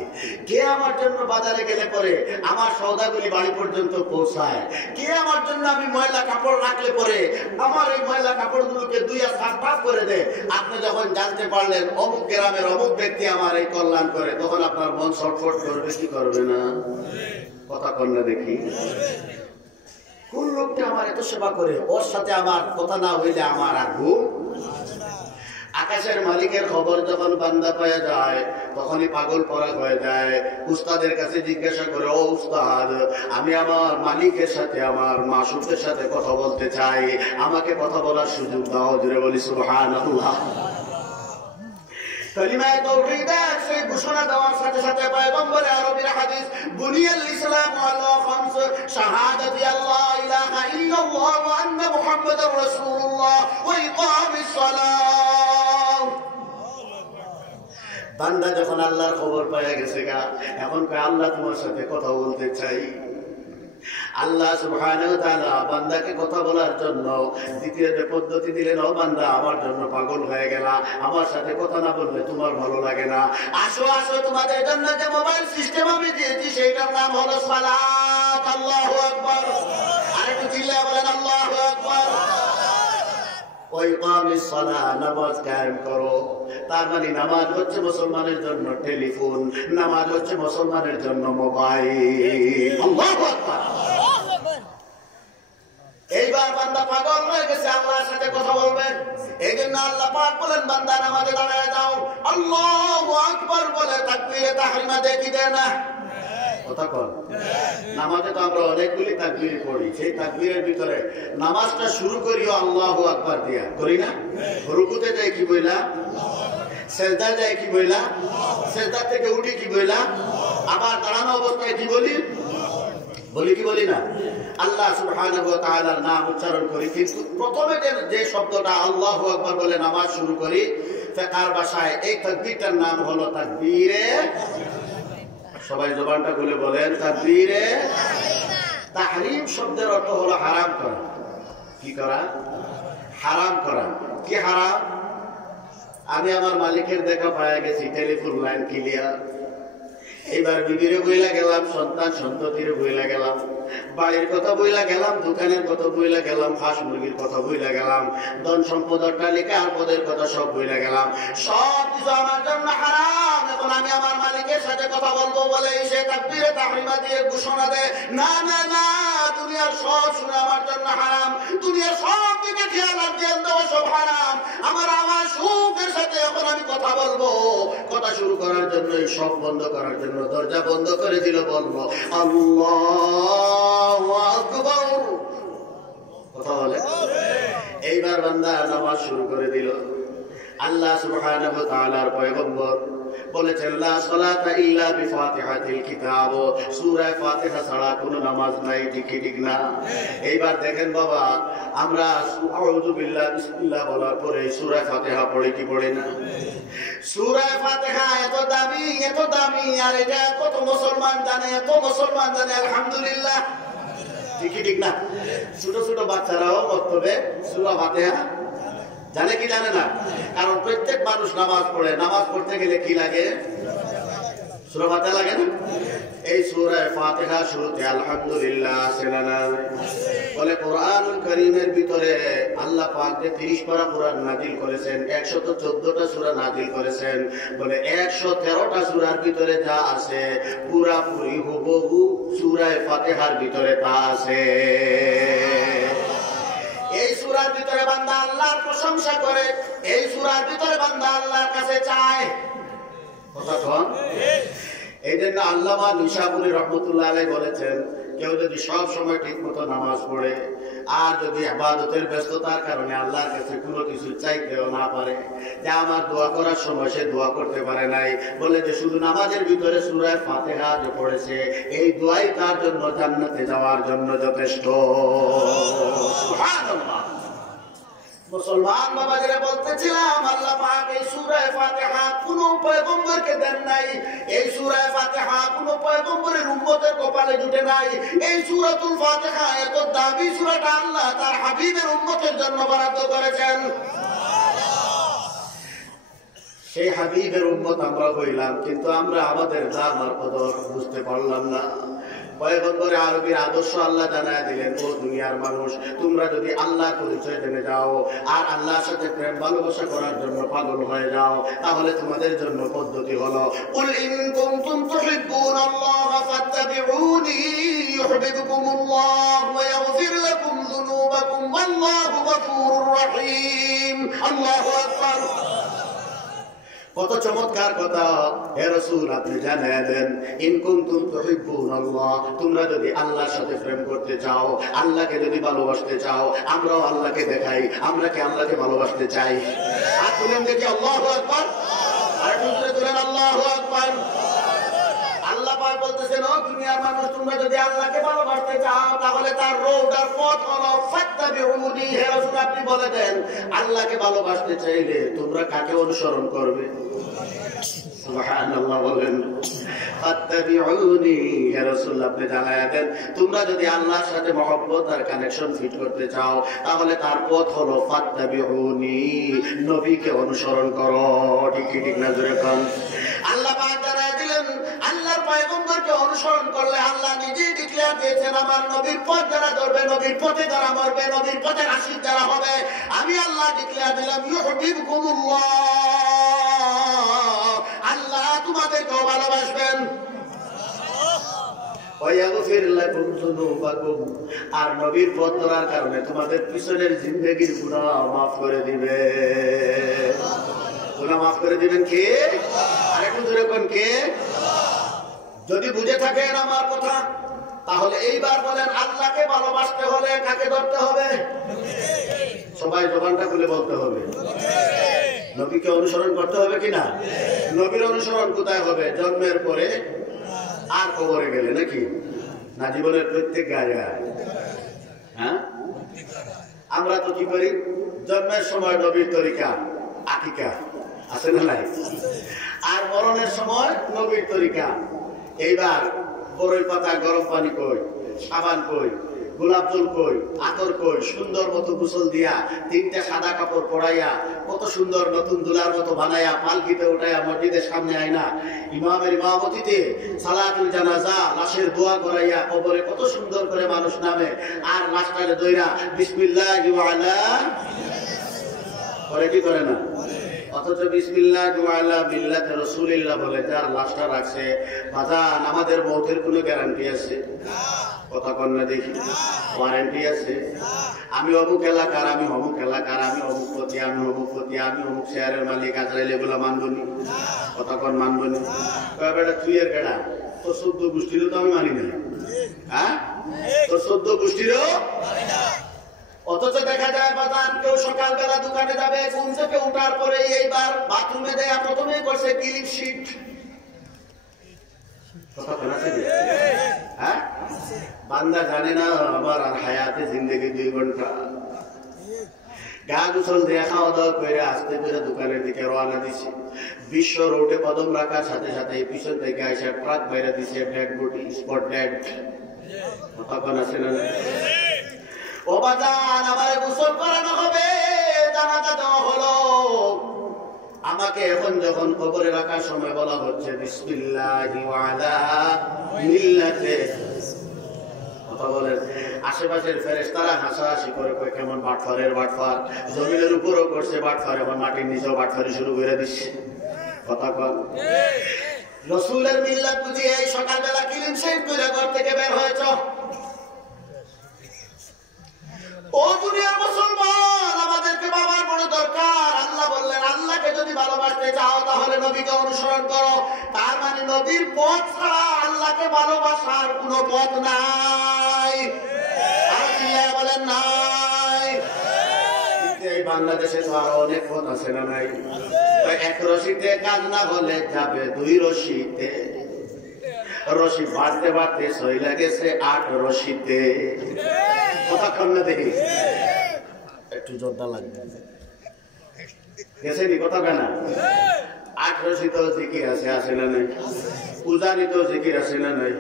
কে আমার জন্য বাজারে গেলে পরে আমার সওদাগুলি বাড়ি পর্যন্ত পৌঁছায়, কে আমার জন্য আমি ময়লা কাপড় রাখলে পরে আমার এই ময়লা কাপড়গুলোকে দুই আর সাফ করে দেয়, আপনি যখন জানতে পারলেন অমুক গ্রামের অমুক ব্যক্তি আমার এই কল্যাণ করে, তখন আপনার মন ছটফট করবে কি করবে না? কথা কন্যা দেখি কোন লোকটা আমার এত সেবা করে, ওর সাথে আমার কথা না হইলে আমার আর ঘুম। আকাশের মালিকের খবর যখন বান্দা পাওয়া যায় তখনই পাগল পরা হয়ে যায়। উস্তাদের কাছে জিজ্ঞাসা করে, ও উস্তাদ, আমি আমার মালিকের সাথে আমার মাসুকের সাথে কথা বলতে চাই, আমাকে কথা বলার সুযোগ দাও। জুড়ে বলি সুবহানাল্লাহ। কালিমায়ে তাওহীদ সেই ঘোষণা দেওয়ার সাথে সাথে পয়গম্বর আরবীর হাদিস বুনিয়াল ইসলাম আলা খামস শাহাদাতি আল্লাহ ইলাহা ইল্লাল্লাহ ওয়া আন্না মুহাম্মাদার রাসূলুল্লাহ ওয়া ইকামিস সালাহ। বান্দা যখন আল্লাহর খবর পেয়ে গেছে গা, এখন কয় আল্লাহ তোমার সাথে কথা বলতে চাই। আল্লাহ সুবহানাহু ওয়া তাআলা বান্দাকে কথা বলার জন্য দ্বিতীয় যে পদ্ধতি দিলেন, ও বান্দা আমার জন্য পাগল হয়ে গেলা, আমার সাথে কথা না বললে তোমার ভালো লাগে না, আসো আসো তোমাদের জন্য যে মোবাইল সিস্টেম আমি দিয়েছি সেইটার নাম হলো সালাত। আল্লাহু আকবার। আরেকটু চিল্লায়ে বলেন আল্লাহু আকবার। ওই ইকামিস সালাহ, নামাজ কায়েম করো। তার মানে নামাজ হচ্ছে মুসলমানের জন্য টেলিফোন, নামাজ হচ্ছে মুসলমানের জন্য মোবাইল। আল্লাহু আকবার। এইবার বান্দা পাগল হয়ে গেছে, আল্লাহর সাথে কথা বলবেন। এই জন্য আল্লাহ পাক বলেন, বান্দা নামাজে দাঁড়ায় যাও, আল্লাহু আকবার বলে তাকবীরে তাহরিমা দেয় কি দেয় না? কথা কর। নামাজে তো আমরা অনেকগুলি তাকবীর পড়ি, সেই তাকবীরের ভিতরে নামাজটা শুরু করিও আল্লাহু আকবার দিয়া, করি না? রুকুতে যাই কি বইলা? সেজদা যায় কি বইলা? সেজদা থেকে উঠি কি বইলা? আবার দাঁড়ানো অবস্থায় কি বলি? বলি কি বলি না? আল্লাহ সুবহানাহু ওয়া তাআলার নাম উচ্চারণ করি, কিন্তু প্রথমে যে শব্দটা আল্লাহু আকবার বলে নামাজ শুরু করি, ফিকহার ভাষায় এই তাকবীরটার নাম হলো তাকবীরে, সবাই জবানটা খুলে বলেন, তাকবীরে তাহরিম। শব্দের অর্থ হলো হারাম করা। কি করা? হারাম করা। কি হারাম? আমি আমার মালিকের দেখা পাওয়া গেছি, টেলিফোন লাইন ক্লিয়ার। এইবার বিবিরে বইলা গেলাম, সন্তান সন্ততির বইলা গেলাম, বাড়ির কথা বইলা গেলাম, দোকানের কথা বইলা গেলাম, হাঁস মুরগির কথা বইলা গেলাম, ধন সম্পদ অট্টালিকা আর পদের কথা সব বইলা গেলাম। সব কিছু আমার জন্য হারাম। এখন আমি আমার মালিকের সাথে কথা বলবো বলে সে তাকবীরে তাহরিমা দিয়ে ঘোষণা দেয়, না না না, দুনিয়ার সব শুনে আমার জন্য হারাম, দুনিয়ার সব দিকে খেয়াল রাখতে দেওয়া সব হারাম। আমার সুখের সাথে এখন আমি কথা বলবো। কথা শুরু করার জন্য সব বন্ধ করার জন্য দরজা বন্ধ করে দিল, বলবো আল্লাহু আকবার। কথা বলে। এইবার বান্দা নামাজ শুরু করে দিল। আল্লাহ সুবহানাহু ওয়া তাআলার পয়গম্বর বলেছেন, লা সালাতা ইল্লা বিফাতিহাতিল কিতাব, সূরা ফাতিহা ছাড়া কোনো নামাজ নাই। ঠিক না? এইবার দেখেন বাবা, আমরা আউযু বিল্লাহ বিসমিল্লাহ বলার পরে সূরা ফাতিহা পড়ে কি পড়ে না? সূরা ফাতিহা এত দামি, এত দামি, আর এটা কত মুসলমান জানে, এত মুসলমান জানে আলহামদুলিল্লাহ। ঠিক না? ছোট ছোট বাচ্চারাও বক্তব্যে সূরা ফাতিহা জানে কি জানে না? কারণ প্রত্যেক মানুষ নামাজ পড়ে, নামাজ পড়তে গেলে কি লাগে? সূরা ফাতিহা লাগে না? এই সূরা ফাতিহা শুরুতে আলহামদুলিল্লাহ আছে না না? বলে কোরআনুল কারীমের ভিতরে আল্লাহ পাক যে 30 পারা কোরআন নাযিল করেছেন, 114টা সূরা নাযিল করেছেন, বলে 113টা সূরার ভিতরে যা আছে পুরাপুরি হুবহু সূরা ফাতিহার ভিতরে তা আছে। এই সূরার ভিতরে বান্দা আল্লাহর প্রশংসা করে, এই সূরার ভিতরে বান্দা আল্লাহর কাছে চায়। কথা কোন? এই জন্য আল্লামা নিশাপুরী রহমতুল্লাহ আলাইহি বলেছেন, কেউ যদি সব সময় ঠিক মতো নামাজ পড়ে আর যদি ইবাদতের ব্যস্ততার কারণে আল্লাহর কাছে কোনো কিছু চাইতেও না পারে, যে আমার দোয়া করার সময় সে দোয়া করতে পারে নাই, বলে যে শুধু নামাজের ভিতরে সূরা ফাতিহা যে পড়েছে, এই দোয়াই তার জন্য জান্নাতে যাওয়ার জন্য যথেষ্ট। সুবহানাল্লাহ। মুসলমান বাবাজিরা বলতেছিলাম আল্লাহ পাক এই সূরা ফাতিহা কোন পয়গম্বরকে দেন নাই, এই সূরা ফাতিহা কোন পয়গম্বরের উম্মতের কপালে জুটে নাই। এই সূরাতুল ফাতিহা এত দামি সূরাটা আল্লাহ তার হাবিবের উম্মতের জন্য বরাদ্দ করেছেন। সেই হাবিবের উম্মত আমরা হইলাম, কিন্তু আমরা আমাদের দাম আর কদর বুঝতে পারলাম না। পয়গম্বরে আরবীর আদর্শ আল্লাহ জানায় দিলেন, ও দুনিয়ার মানুষ, তোমরা যদি আল্লাহ পরিচয় জেনে যাও আর আল্লাহর সাথে প্রেম ভালোবাসা করার জন্য পাগল হয়ে যাও, তাহলে তোমাদের জন্য পদ্ধতি হলো কুল ইন কুনতুম তুহিব্বুনাল্লাহা ফাত্তাবিউনি ইউহিব্বুকুমুল্লাহ ওয়া ইয়াগফির লাকুম যুনুবাকুম ওয়াল্লাহু গফুরুর রহিম। আল্লাহু আকবার। কত চমৎকার কথা হে রাসূল, আপনি জানিয়ে দেন ইন কুনতুম তুহিব্বুনাল্লাহ, তোমরা যদি আল্লাহর সাথে প্রেম করতে চাও, আল্লাহকে যদি ভালোবাসতে চাও, আমরাও আল্লাহকে দেখাই আমরা কি আল্লাহকে ভালোবাসতে চাই। আর তুলেন দেখি আল্লাহু আকবার, আর তুলেন আল্লাহু আকবার। আল্লাহ পাক বলতেছেন, ও দুনিয়ার মানুষ, তোমরা যদি আল্লাহকে ভালোবাসতে চাও তাহলে তার রোড আর পথ হলো ফাত্তাবিউনি। হে রাসূল, আপনি বলে দেন আল্লাহকে ভালোবাসতে চাইলে তোমরা কাকে অনুসরণ করবে? সুবহানাল্লাহ বলেন, ফাত্তাবিউনি। হে রাসূল, আপনি জানায়া দেন তোমরা যদি আল্লাহর সাথে মহব্বত আর কানেকশন ফিট করতে চাও তাহলে তার পথ হলো ফাত্তাবিউনি, নবীকে অনুসরণ করো। ঠিক না জোরে কোন? আল্লাহ পাক জানায়া দিলেন আল্লাহর পয়গম্বরকে অনুসরণ করলে আল্লাহ নিজেই ডিক্লেয়ার দিয়েছেন, আমার নবীর পথ যারা ধরবে, নবীর পথে যারা মরবে, নবীর পথের আশিক যারা হবে, আমি আল্লাহ ডিক্লেয়ার দিলাম ইউহিব্বুকুমুল্লাহ, আল্লাহ তোমাদেরকেও ভালোবাসবেন। আর নবীর পথ ধরার কারণে তোমাদের পিছনের জিন্দেগির গুনাহ মাফ করে দিবে। গুনাহ মাফ করে দিবেন কে? আরেকটু জোরে কোন কে? যদি বুঝে থাকেন আমার কথা তাহলে এইবার বলেন, আল্লাহকে ভালোবাসতে হলে কাকে ধরতে হবে? সবাই জবানটা খুলে বলতে হবে, নবীকে অনুসরণ করতে হবে কিনা? নবীর অনুসরণ কোথায় হবে? জন্মের পরে আর কবরে গেলে নাকি? না জীবনের প্রত্যেক জায়গায়? হ্যাঁ, আমরা তো কি করি, জন্মের সময় নবীর তরিকা আকিকা আছে না নাই, আর মরণের সময় নবীর তরিকা। এইবার বরই পাতা গরম পানি কই, সাবান কই, গোলাপ জল কই, আতর কই, সুন্দর মতো গোসল দিয়া, তিনটা সাদা কাপড় পরাইয়া, কত সুন্দর নতুন দুলার মতো বানাইয়া, পালকিতে উঠাইয়া মসজিদের সামনে আইনা ইমামের ইমামতিতে সালাতুল জানাজা, লাশের দোয়া করাইয়া কবরে কত সুন্দর করে মানুষ নামে, আর লাশটারে দইরা বিসমিল্লাহি ওয়া আলা করে কি করে না? অথচ বিসমিল্লাহি ওয়া আলা মিল্লাতি রাসূলিল্লাহ বলে যার লাশটা রাখছে, বাজান আমাদের মৌতের কোনো গ্যারান্টি আছে? কথা কন না দেখি, ওয়ারেন্টি আছে? আমি অমুক এলাকার, আমি অমুক এলাকার, আমি অমুক পতি, আমি অমুক পতি, আমি অমুক শেয়ারের মালিক, আজরাইল এগুলো মানবনি? কথা কন মানবনি? বেটা তুই এর কেডা? তোর 14 গোষ্ঠীরও তো আমি মানি না। হ্যাঁ, তোর 14 গোষ্ঠীরও মানি না। অথচ দেখা যায় বাজান কেউ সকালবেলা দোকানে যাবে, ঘুম থেকে উঠার পরে এইবার বাথরুমে দেয়া প্রথমেই করছে ক্লিপ শিট। হ্যাঁ, বান্দা জানে না আমার আর হায়াতে জিন্দেগি 2 ঘন্টা। গা গোসল দিয়ে খাওয়া দাওয়া করে আস্তে করে দোকানের দিকে রওনা দিছে। বিশ্ব রোডে কদম রাখার সাথে সাথে পিছন থেকে এসে ট্রাক বাইরে দিছে, ডেড বডি, স্পট ডেড। তখন আছে না, ও বাজান আমার গোসল করানো হবে, জানাজা দেওয়া হলো, আমাকে এখন যখন কবরে রাখার সময় বলা হচ্ছে বিসমিল্লাহি ওয়া আলা মিল্লাতি, কথা বলেন, আশেপাশের ফেরেশতারা হাসাহাসি করে কই কেমন বাটফারের বাটফার, জমিনের উপরও করছে বাটফার, এবং মাটির নিচেও বাটফারি শুরু করে দিচ্ছে। কথা কন, রাসূলের মিল্লাত বুঝি এই সকালবেলা ক্লিন শেভ করে ঘর থেকে বের হয়েছ? ও দুনিয়ার মুসলমান, আমাদেরকে বাবার বড় দরকার। আল্লাহ বললেন আল্লাহকে যদি ভালোবাসতে চাও তাহলে নবীকে অনুসরণ করো। তার মানে নবীর পথ ছাড়া আল্লাহকে ভালোবাসার কোনো পথ নাই। আর আল্লাহ বলেন নাই। কিন্তু এই বাংলাদেশে তো আরো অনেক পথ আছে না নাই? এক রশিতে কাজ না হলে যাবে 2 রশিতে, রশি বাড়তে বাড়তে সইলা গেছে 8 রশিতে। কতক্ষণ না দেখি একটু জোরদার লাগবে গেছে নি কথা কেনা 18 শীতল জিকির আছে না নাই পূজারিত জিকির আছে না নাই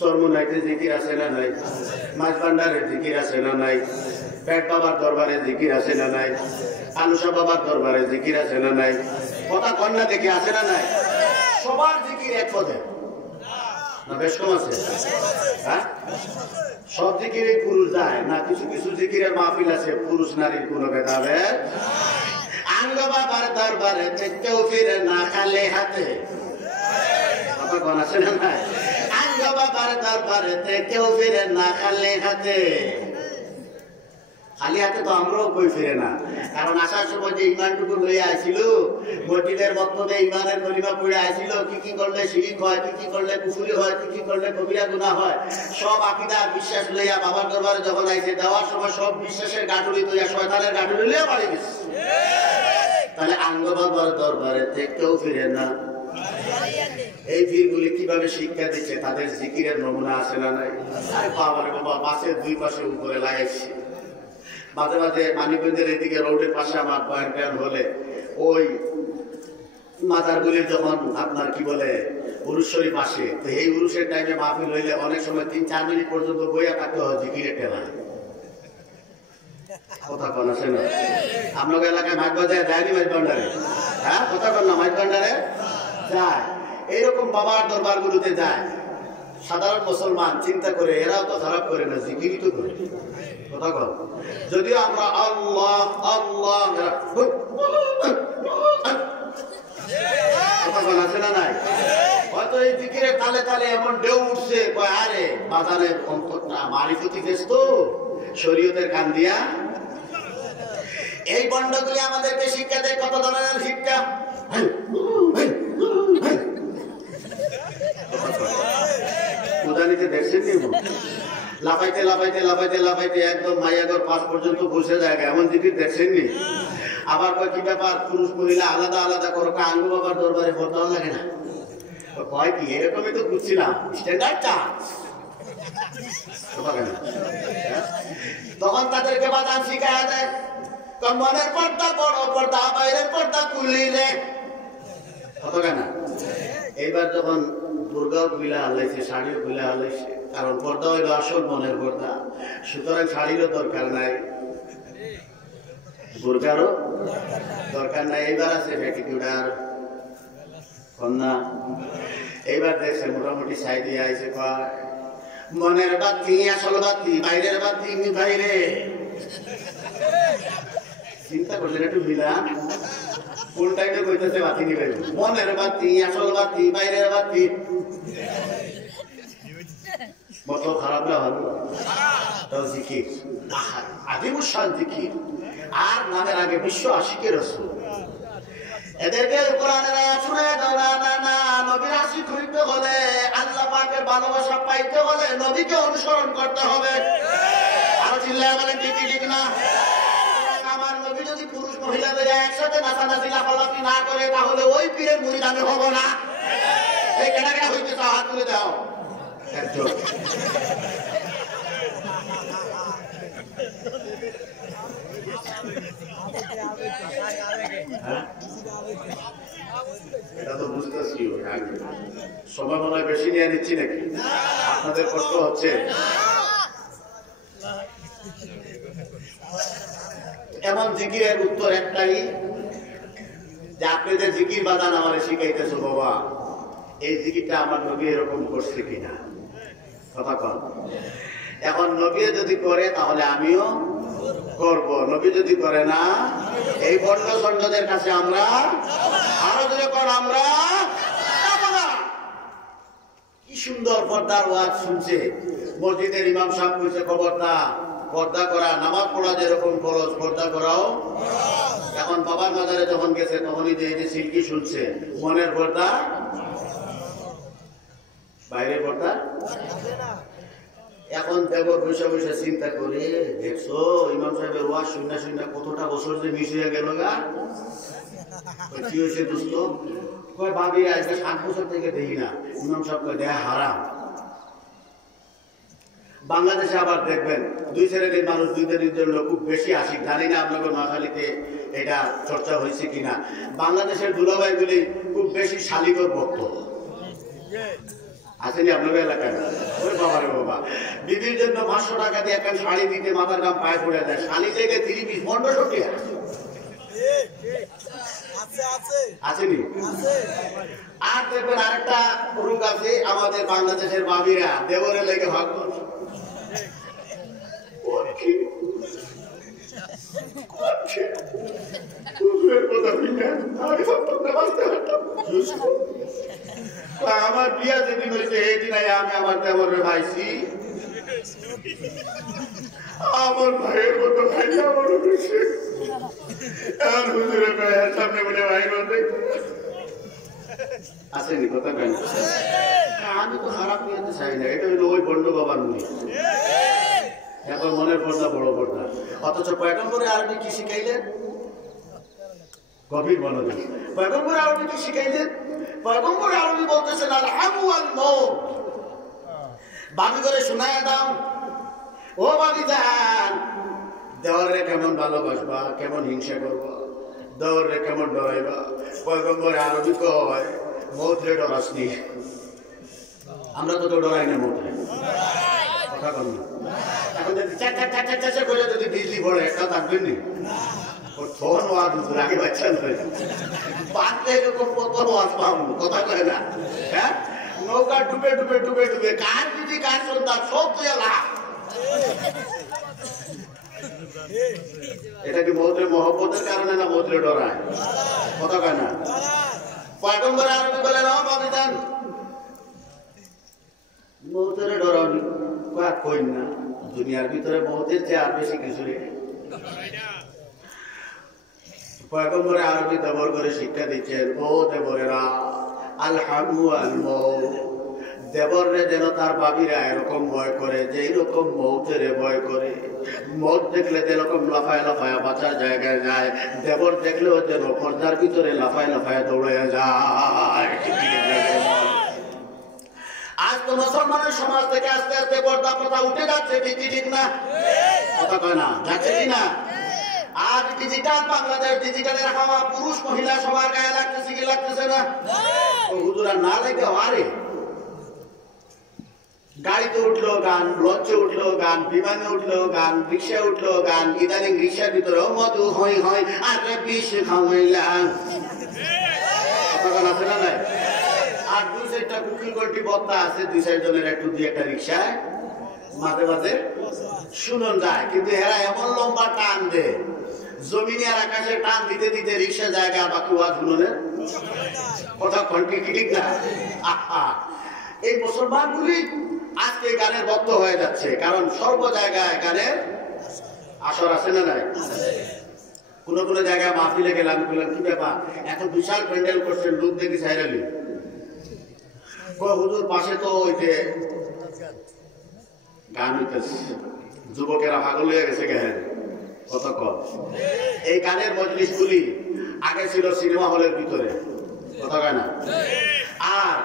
চর্মনাইতে জিকির আছে না নাই মাছ ভান্ডারের জিকির আছে না নাই পেট বাবার দরবারে জিকির আছে না নাই আলুসা বাবার দরবারে জিকির আছে না নাই কথা কন্যা দেখে আছে না নাই সবার জিকির এক পদে না বেশ কম আছে হ্যাঁ সব জিকিরে পুরুষ যায় না কিছু কিছু জিকিরের মাহফিল আছে পুরুষ নারীর কোনো ভেদাভেদ আঙ্গ বাবার দরবারে কেউ ফিরে না খালি হাতে কথা কোন আছে না নাই আঙ্গ বাবার দরবারে কেউ ফিরে না খালি হাতে খালি হাতে তো আমরাও কই ফিরে না কারণ আসার সময় যে ইমানটুকু লইয়া আসছিল মসজিদের বক্তব্যে ইমানের কলিমা পড়ে আসছিল কি কি করলে শিরিক হয় কি কি করলে কুফরি হয় কি কি করলে কবিরা গুনাহ হয় সব আকীদা বিশ্বাস লইয়া বাবার দরবারে যখন আইছে দেওয়ার সময় সব বিশ্বাসের গাঁটুরি লইয়া শয়তানের গাঁটুরি লইয়া বাড়ি গেছে তাহলে আঙ্গ বাবার দরবারে কেউ ফিরে না এই পীরগুলি কিভাবে শিক্ষা দিচ্ছে তাদের জিকিরের নমুনা আছে না নাই আরে বাবারে বাবা বাসের দুই পাশে উপরে লাগাইছে মাঝে মাঝে মানিকগঞ্জের এইদিকে রোডের পাশে আমার বয়ান হলে ওই মাজারগুলির যখন আপনার কি বলে উরুস শরীফ আসে তো এই উরুসের টাইমে মাহফিল হইলে অনেক সময় 3-4 মিনিট পর্যন্ত বইয়া থাকতে হয় জিকিরের টেলায় কথা কন আছে না আপনার এলাকায় মাইক বাজায় দেয়নি মাইক ভান্ডারে হ্যাঁ কথা কন না মাইক ভান্ডারে যায় এইরকম বাবার দরবার গুলোতে যায় সাধারণ মুসলমান চিন্তা করে এরাও তো খারাপ করে না জিকিরই তো করে কথা কন যদিও আমরা আল্লাহ আল্লাহ কথা কন আছে না নাই হয়তো এই জিকিরের তালে তালে এমন ঢেউ উঠছে কয় আরে বাজারের অন্তরটা মারিফতি দেশ তো শরীয়তের কান দিয়া এই বন্ডগুলি আমাদেরকে শিক্ষা দেয় কত ধরনের শিক্ষা উদানিতে দেখছেন নি লাফাইতে লাফাইতে লাফাইতে লাফাইতে একদম মাইয়াগর পাশ পর্যন্ত বসে যায় এমন জিকির দেখছেন নি আবার কয় কি ব্যাপার পুরুষ মহিলা আলাদা আলাদা করো আঙ্গ বাবার দরবারে পড়তেও লাগে না কয় কি এরকমই তো বুঝছিলাম স্ট্যান্ডার্ড চার্জ তখন তাদেরকে বাদাম শিখায় দেয় মনের পর্দা বড় পর্দা বাইরের পর্দা খুলিলে কত কেনা এইবার যখন দুর্গাও খুলে হালাইছে শাড়িও খুলে হালাইছে কারণ পর্দা হইল আসল মনের পর্দা সুতরাং শাড়িরও দরকার নাই দুর্গারও দরকার নাই এইবার আছে ভ্যাটিটিউডার কন্যা এইবার দেখছে মোটামুটি সাইডে আইছে কয় মনের বাতি আসল বাতি বাইরের বাতি বাইরে চিন্তা করছেন একটু মিলান কোন টাইমে কইতেছে বাতি নিবে মনের বাতি আসল বাতি বাইরের বাতি মত খারাপ না ভালো তাও জিকির আদিমুসাল জিকির আর নামের আগে বিশ্ব আশিকের রাসূল এদেরকে কোরআনের আয়াত শুনায় দাও না না নবীর আশিক হইতে হলে আল্লাহ পাকের ভালোবাসা পাইতে হলে নবীকে অনুসরণ করতে হবে আর চিল্লায় বলেন ঠিক না আমার নবী যদি পুরুষ মহিলাদের একসাথে নাচানাচি লাফালাফি না করে তাহলে ওই পীরের মুরিদ আমি হব না এই কেনা কেনা হইতে চাও হাত তুলে দাও একজন এটা তো বুঝতেছি সময় মনে হয় বেশি নিয়ে নিচ্ছি নাকি আপনাদের কষ্ট হচ্ছে এমন জিকিরের উত্তর একটাই যে আপনাদের জিকির বাদান আমার শিখাইতেছো বাবা এই জিকিরটা আমার নবী এরকম করছে কিনা কথা কন এখন নবী যদি করে তাহলে আমিও করব নবী যদি করে না এই বর্ণ সন্ন্যদের কাছে আমরা আরো যদি কর আমরা কি সুন্দর পর্দার ওয়াজ শুনছে মসজিদের ইমাম সাহেব কইছে খবরদার পর্দা করা নামাজ পড়া যেরকম ফরজ পর্দা করাও এখন বাবার মাজারে যখন গেছে তখনই যে সিল্কি শুনছে মনের পর্দা বাইরে পর্দা এখন দেখো বসে বসে চিন্তা করে দেখছো ইমাম সাহেবের ওয়াজ শুনে শুনে কতটা বছর যে মিস হয়ে গেল গা কি হয়েছে দোস্ত কয় ভাবি আজকে 7 বছর থেকে দেখি না ইমাম সাহেব কয় দেয়া হারাম বাংলাদেশে আবার দেখবেন দুই শ্রেণীর মানুষ, দুই শ্রেণীর জন্য খুব বেশি আশিক। জানি না আপনাদের নোয়াখালীতে এটা চর্চা হয়েছে কিনা। বাংলাদেশের দুলাভাইগুলি খুব বেশি শালিগর ভক্ত আসেনি আপনাদের এলাকায়? ওই বাবা রে বাবা, বিবির জন্য 500 টাকা দিয়ে একটা শাড়ি দিতে মাথার গাম পায়ে পড়ে যায়। শাড়ি লেগে 30-1500 টাকা আসেনি। আর দেখবেন আরেকটা রোগ আছে আমাদের বাংলাদেশের বাবিরা, দেবরে লেগে ভাগ আমার বিয়া যেদিন হয়েছে সেদিন আমি আমার দেবরে ভাইছি, আমার ভাইয়ের মতো ভাই আমার হুজুরের ভাইয়ের সামনে বলে ভাই বলতে আসেনি কথা কেন? আমি তো খারাপ নিতে চাই না, এটা হলো ওই বন্ড বাবার মুই। এখন মনের পর্দা বড় পর্দা। অথচ পয়গম্বরে আরবি কি শিখাইলেন? গভীর মনোযোগ। পয়গম্বরে আরবি কি শিখাইলেন? পয়গম্বরে আরবি বলতেছেন আল হামু আল মউত। বাবি করে শোনায় দাও, ও বাবি যান, দেওয়ারে কেমন ভালোবাসবা, কেমন হিংসা করবা, দেওয়ারে কেমন ডরাইবা। পয়গম্বরে আরবি কয় মৌতরে ডরাসনি। আমরা তো ডরাই না মৌতরে, কথা বল না। এখন যদি চা করে যদি বিজলি পড়ে একটা থাকবেন নি, ওর ফোন ওয়াজ আগে বাচ্চা ধরে বাঁধতে এরকম কত ওয়াজ পাবো, কথা কয় না। হ্যাঁ, নৌকা ডুবে ডুবে ডুবে ডুবে কার দিদি কার সন্তান সব তুই লাভ। এটা কি মৌতের মহব্বতের কারণে না মৌতের ডরায়? কথা কয় না। পয়গম্বর আরবি বলে না বাবি যান, মৌতের ডরানি কই না। দুনিয়ার ভিতরে মৌতের চেয়ে আর বেশি কিছু নেই। পয়গম্বরে আরবি দেবর করে শিক্ষা দিচ্ছেন, ও দেবরেরা আল হামু আল মউত। দেবররে যেন তার বাবিরা এরকম ভয় করে যে এরকম মৌতের ভয় করে। মৌত দেখলে যেরকম লাফায় লাফায় বাঁচার জায়গায় যায়, দেবর দেখলেও যেন পর্দার ভিতরে লাফায় লাফায় দৌড়ে যায়। আজ তো মুসলমানের সমাজ থেকে আস্তে আস্তে পর্দা প্রথা উঠে যাচ্ছে, ঠিক না? কথা কয় না, যাচ্ছে কিনা? আর ডিজিটাল বাংলাদেশ, ডিজিটালের হাওয়া পুরুষ মহিলা সবার গায়ে লাগতেছে কি লাগতেছে না? হুজুরা না লেগে আরে গাড়িতে উঠলো গান, লঞ্চে উঠলো গান, বিমানে উঠলো গান, রিক্সা উঠলো গান। ইদানিং রিক্সার ভিতরে মধু হই হই আর বিষ খাওয়াইলাম, আছে না নাই? আর দুই সাইডটা কুকিল গোলটি বত্তা আছে, দুই সাইড জনের একটু দুই একটা রিক্সায় মাঝে মাঝে শুনুন যায়। কিন্তু এরা এমন লম্বা টান দে, জমিনে আর আকাশে টান দিতে দিতে রিক্সা জায়গা বাকি ওয়াজ শুনুনের কথা কন্টি ঠিক না? আহা, এই মুসলমানগুলি আজকে গানের ভক্ত হয়ে যাচ্ছে, কারণ সর্ব জায়গায় গানের আসর আছে না নাই? কোন কোন জায়গায় মাহফিলে গেলাম, বললাম কি ব্যাপার এত বিশাল প্যান্ডেল করছেন, লোক দেখি সাইরালি। হুজুর পাশে তো ওই যে গান হইতেছে, যুবকেরা পাগল হয়ে গেছে গান, কত কম। এই গানের মজলিস গুলি আগে ছিল সিনেমা হলের ভিতরে, কথা কয় না? আর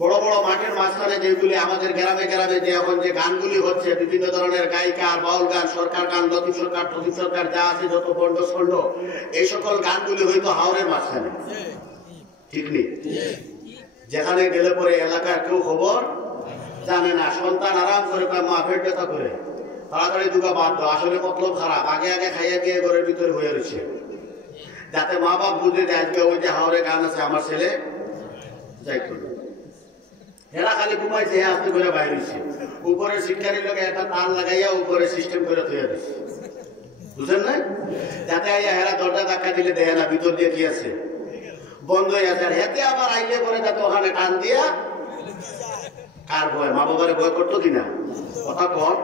বড় বড় মাঠের মাঝখানে যেগুলি আমাদের গ্রামে গ্রামে যে এখন যে গানগুলি হচ্ছে, বিভিন্ন ধরনের গায়িকা, বাউল গান, সরকার গান, লতিফ সরকার যা আছে যত বন্ড ছন্ড, এই সকল গানগুলি হইতো হাওরের মাঝখানে, ঠিক নেই? যেখানে গেলে পরে এলাকার কেউ খবর জানে না। সন্তান আরাম করে মা পেট ব্যথা করে তাড়াতাড়ি দুগা বাদ দাও, আসলে মতলব খারাপ, আগে আগে খাইয়া গিয়ে ঘরের ভিতরে হয়ে রয়েছে, যাতে মা বাপ বুঝে দেয় আজকে ওই যে হাওরে গান আছে আমার ছেলে যাইতো। এরা খালি ঘুমাইছে, আসতে করে বাইরে হয়েছে, উপরে শিক্ষারীর লোক একটা তার লাগাইয়া উপরে সিস্টেম করে তৈরি দিচ্ছে, বুঝলেন না? যাতে আইয়া হেরা দরজা ধাক্কা দিলে দেখে না ভিতর দিয়ে কি আছে, বন্ধ হয়ে আছে। আর হেতে আবার আইলে পরে যাতে ওখানে টান দিয়া কার ভয়, মা বাবার ভয় করতো কিনা? কথা কর।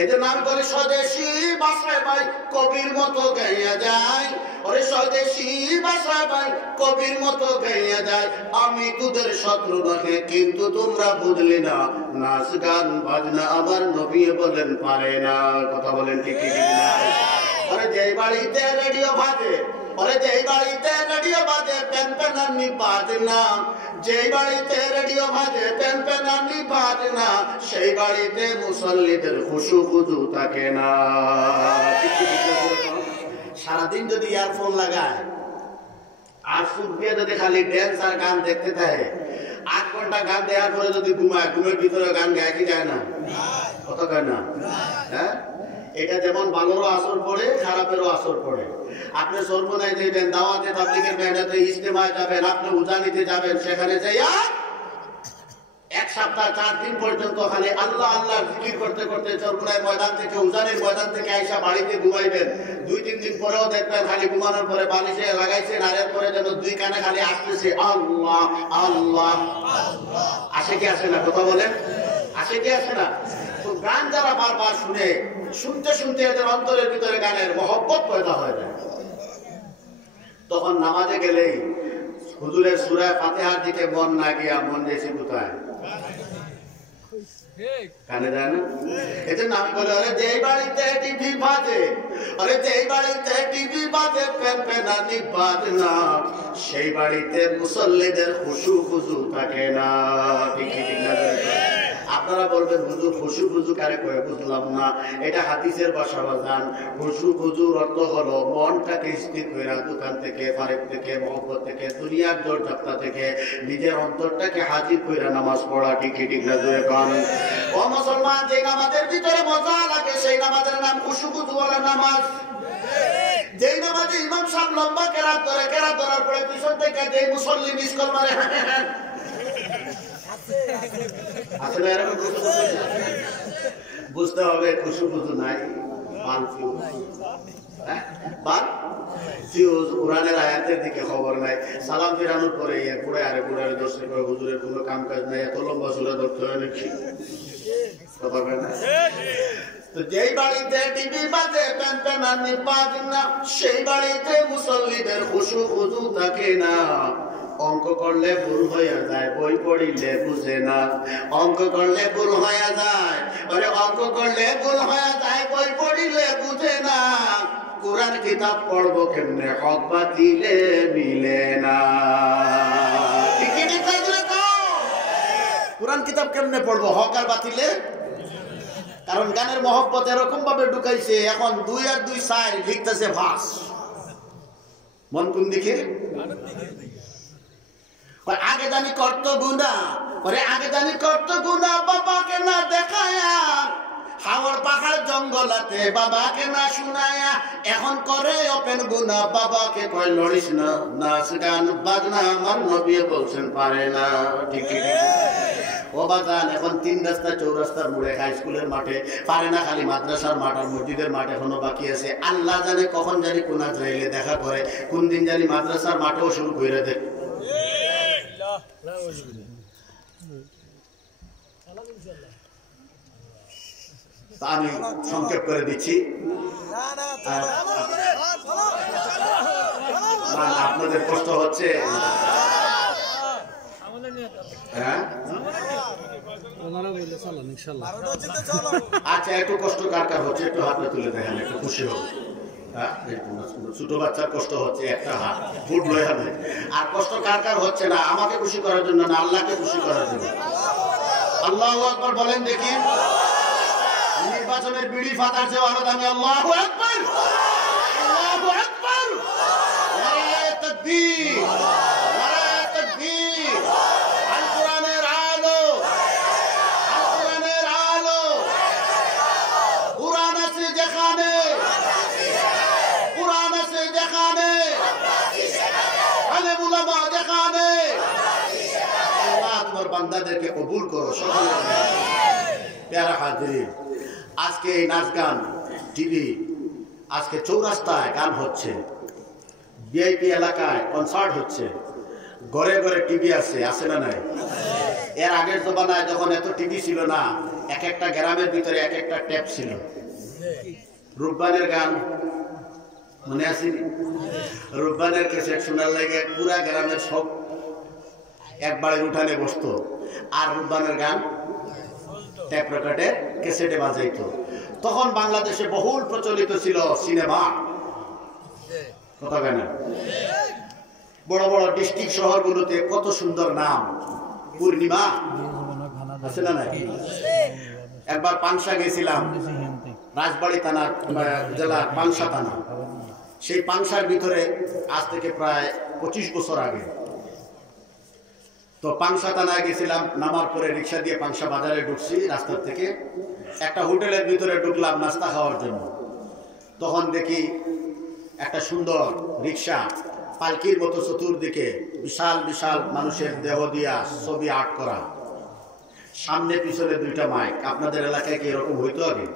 এই জন্য আমি বলি স্বদেশী বাসায় ভাই কবির মতো গাইয়া যায়, ওরে স্বদেশী বাসায় ভাই কবির মতো গাইয়া যায়। আমি তোদের শত্রু নহে কিন্তু তোমরা বুঝলি না, নাচ গান বাজনা আমার নবী বলেন পারে না, কথা বলেন ঠিক ঠিক না? আরে যে বাড়িতে রেডিও বাজে বলে যেই বাড়িতে রেডিও বাজে পেনপেনানি বাজে না, যেই বাড়িতে রেডিও বাজে পেনপেনানি বাজে না, সেই বাড়িতে মুসল্লিদের খুশু খুজু থাকে না। সারাদিন যদি ইয়ারফোন লাগায় আর সুখ দিয়ে যদি খালি ড্যান্স আর গান দেখতে থাকে, 8 ঘন্টা গান দেওয়ার পরে যদি ঘুমায়, ঘুমের ভিতরে গান গায় কি যায় না? কত গায় না? হ্যাঁ, এটা যেমন ভালোরও আসর পড়ে, খারাপেরও আসর পড়ে। আপনি সর্বনায় যাবেন, দাওয়াতে তাবলীগের মেহনতে ইজতেমায় যাবেন, আপনি উজানিতে যাবেন, সেখানে যাইয়া 1 সপ্তাহ 4 দিন পর্যন্ত খালি আল্লাহ আল্লাহ জিকির করতে করতে চরমুনায় ময়দান থেকে, উজানের ময়দান থেকে আইসা বাড়িতে ঘুমাইবেন। 2-3 দিন পরেও দেখবেন খালি ঘুমানোর পরে বালিশে লাগাইছেন, আর এরপরে যেন 2 কানে খালি আসতেছে আল্লাহ আল্লাহ। আসে কি আসে না? কথা বলেন, আসে কি আসে না? তো গান যারা বারবার শুনে, শুনতে শুনতে এদের অন্তরের ভিতরে গানের মহব্বত পয়দা হয়ে যায়। তখন নামাজে গেলেই হুজুরের সূরা ফাতিহার দিকে মন না গিয়া মন গেছে কোথায়? কানে যায় না? এজন্য আমি বলি, আরে যেই বাড়িতে টিভি বাজে, আরে যেই বাড়িতে টিভি বাজে পেনপেনানি বাজে না, সেই বাড়িতে মুসল্লিদের খুশু খুজু থাকে না। ঠিক ঠিক না? আপনারা বলবেন হুজুর খুশু খুজু কারে কয়ে? বুঝলাম না। এটা হাদিসের ভাষা বাজান। খুশু খুজুর অর্থ হলো মনটাকে স্থির কইরা, দোকান থেকে, ফারেক থেকে, মহব্বত থেকে, দুনিয়ার জোর যাত্রা থেকে নিজের অন্তরটাকে হাজির কইরা নামাজ পড়া। ঠিক ঠিক না? জোরে গান। ও মুসলমান, যে নামাজের ভিতরে মজা লাগে সেই নামাজের নাম খুশু খুজু ওয়ালা নামাজ। যেই নামাজে ইমাম সাহেব লম্বা কেরাত ধরে, কেরাত ধরার পরে পিছন থেকে যেই মুসল্লি মিস কল মারে, বুঝতে হবে খুশু খুজু নাই, কোরআনের আয়াতের দিকে খবর নাই। সালাম ফেরানোর পরে পুরে আরে পুরে দর্শক হুজুরের কোনো কাম কাজ নাই, এত লম্বা সুরে ধরতে হয় নাকি? কথা বলে না? তো যেই বাড়িতে টিভি বাজে পেনপেনানি বাজে না, সেই বাড়িতে মুসল্লিদের খুশু খুজু থাকে না। অঙ্ক করলে ভুল হয়ে যায়, বই পড়িলে বুঝে না। অঙ্ক করলে ভুল হয়ে যায়, আরে অঙ্ক করলে ভুল হয়ে যায়, বই পড়িলে বুঝে না। কোরআন কিতাব পড়বো কেমনে, হক বাতিলে মিলে না। কোরআন কিতাব কেমনে পড়বো, হক আর বাতিলে? কারণ গানের মহব্বত এরকম ভাবে ঢুকাইছে, এখন 2 আর 2 4 লিখতেছে ভাস। মন কোন দিকে? আগে জানি করত গুনাহ, পরে আগে জানি করত গুনাহ, বাবাকে না দেখায়া, হাওয়ার পাহাড় জঙ্গলাতে বাবাকে না শুনায়া, এখন করে ওপেন গুনাহ, বাবাকে কয় লড়িস না। নাচ গান বাজনা আমার নবী বলছেন পারে না। ঠিক ঠিক। ও বাজান, এখন 3 রাস্তা 4 রাস্তার মোড়ে, হাই স্কুলের মাঠে পারে না, খালি মাদ্রাসার মাঠ আর মসজিদের মাঠ এখনো বাকি আছে। আল্লাহ জানে কখন জানি কোন আজরাইলে দেখা করে, কোন দিন জানি মাদ্রাসার মাঠেও শুরু করে দেয়। আমি সংক্ষেপ করে দিচ্ছি, আপনাদের কষ্ট হচ্ছে। আচ্ছা, একটু কষ্ট কার কার হচ্ছে একটু হাতে তুলে দেখেন, একটু খুশি হোক। ছোট বাচ্চার কষ্ট হচ্ছে, একটা হাত ফুট লয়ে হবে। আর কষ্ট কার কার হচ্ছে না? আমাকে খুশি করার জন্য না, আল্লাহকে খুশি করার জন্য। আল্লাহু আকবার বলেন দেখি। নির্বাচনের বিড়ি ফাটার চেয়ে ভালো দামি। আল্লাহু আকবার, আল্লাহু আকবার, নারায়ে তাকবীর, নারায়ে তাকবীর। আল কোরআনের আলো, আল কোরআনের আলো। কোরআন আছে যেখানে, কোরআন আছে যেখানে, আলেম উলামা যেখানে। আল্লাহ তোমার বান্দাদেরকে কবুল করো সকলে। প্যারা হাজির, আজকে এই নাচ গান টিভি, আজকে চৌরাস্তায় গান হচ্ছে, ভিআইপি এলাকায় কনসার্ট হচ্ছে, ঘরে ঘরে টিভি আছে, আছে না নাই? এর আগের জমানায় যখন এত টিভি ছিল না, এক একটা গ্রামের ভিতরে এক একটা ট্যাপ ছিল। রূপবানের গান মনে আছে? রূপবানের ক্যাসেট শোনার লাগে পুরা গ্রামের সব একবারের উঠানে বসতো, আর রূপবানের গান ট্যাপ রেকর্ডে ক্যাসেটে বাজাইতো। তখন বাংলাদেশে বহুল প্রচলিত ছিল সিনেমা। কথা কেন? বড় বড় ডিস্ট্রিক্ট শহরগুলোতে কত সুন্দর নাম, পূর্ণিমা আছে না? একবার পাংশা গেছিলাম, রাজবাড়ী থানা জেলার পাংশা থানা। সেই পাংশার ভিতরে আজ থেকে প্রায় 25 বছর আগে তো পাংশা থানায় গেছিলাম। নামার পরে রিক্সা দিয়ে পাংশা বাজারে ঢুকছি, রাস্তার থেকে একটা হোটেলের ভিতরে ঢুকলাম নাস্তা খাওয়ার জন্য। তখন দেখি একটা সুন্দর রিক্সা, পালকির মতো চতুর্দিকে বিশাল বিশাল মানুষের দেহ দিয়া ছবি আর্ট করা, সামনে পিছনে 2টা মাইক। আপনাদের এলাকায় কি এরকম হইতো আগে?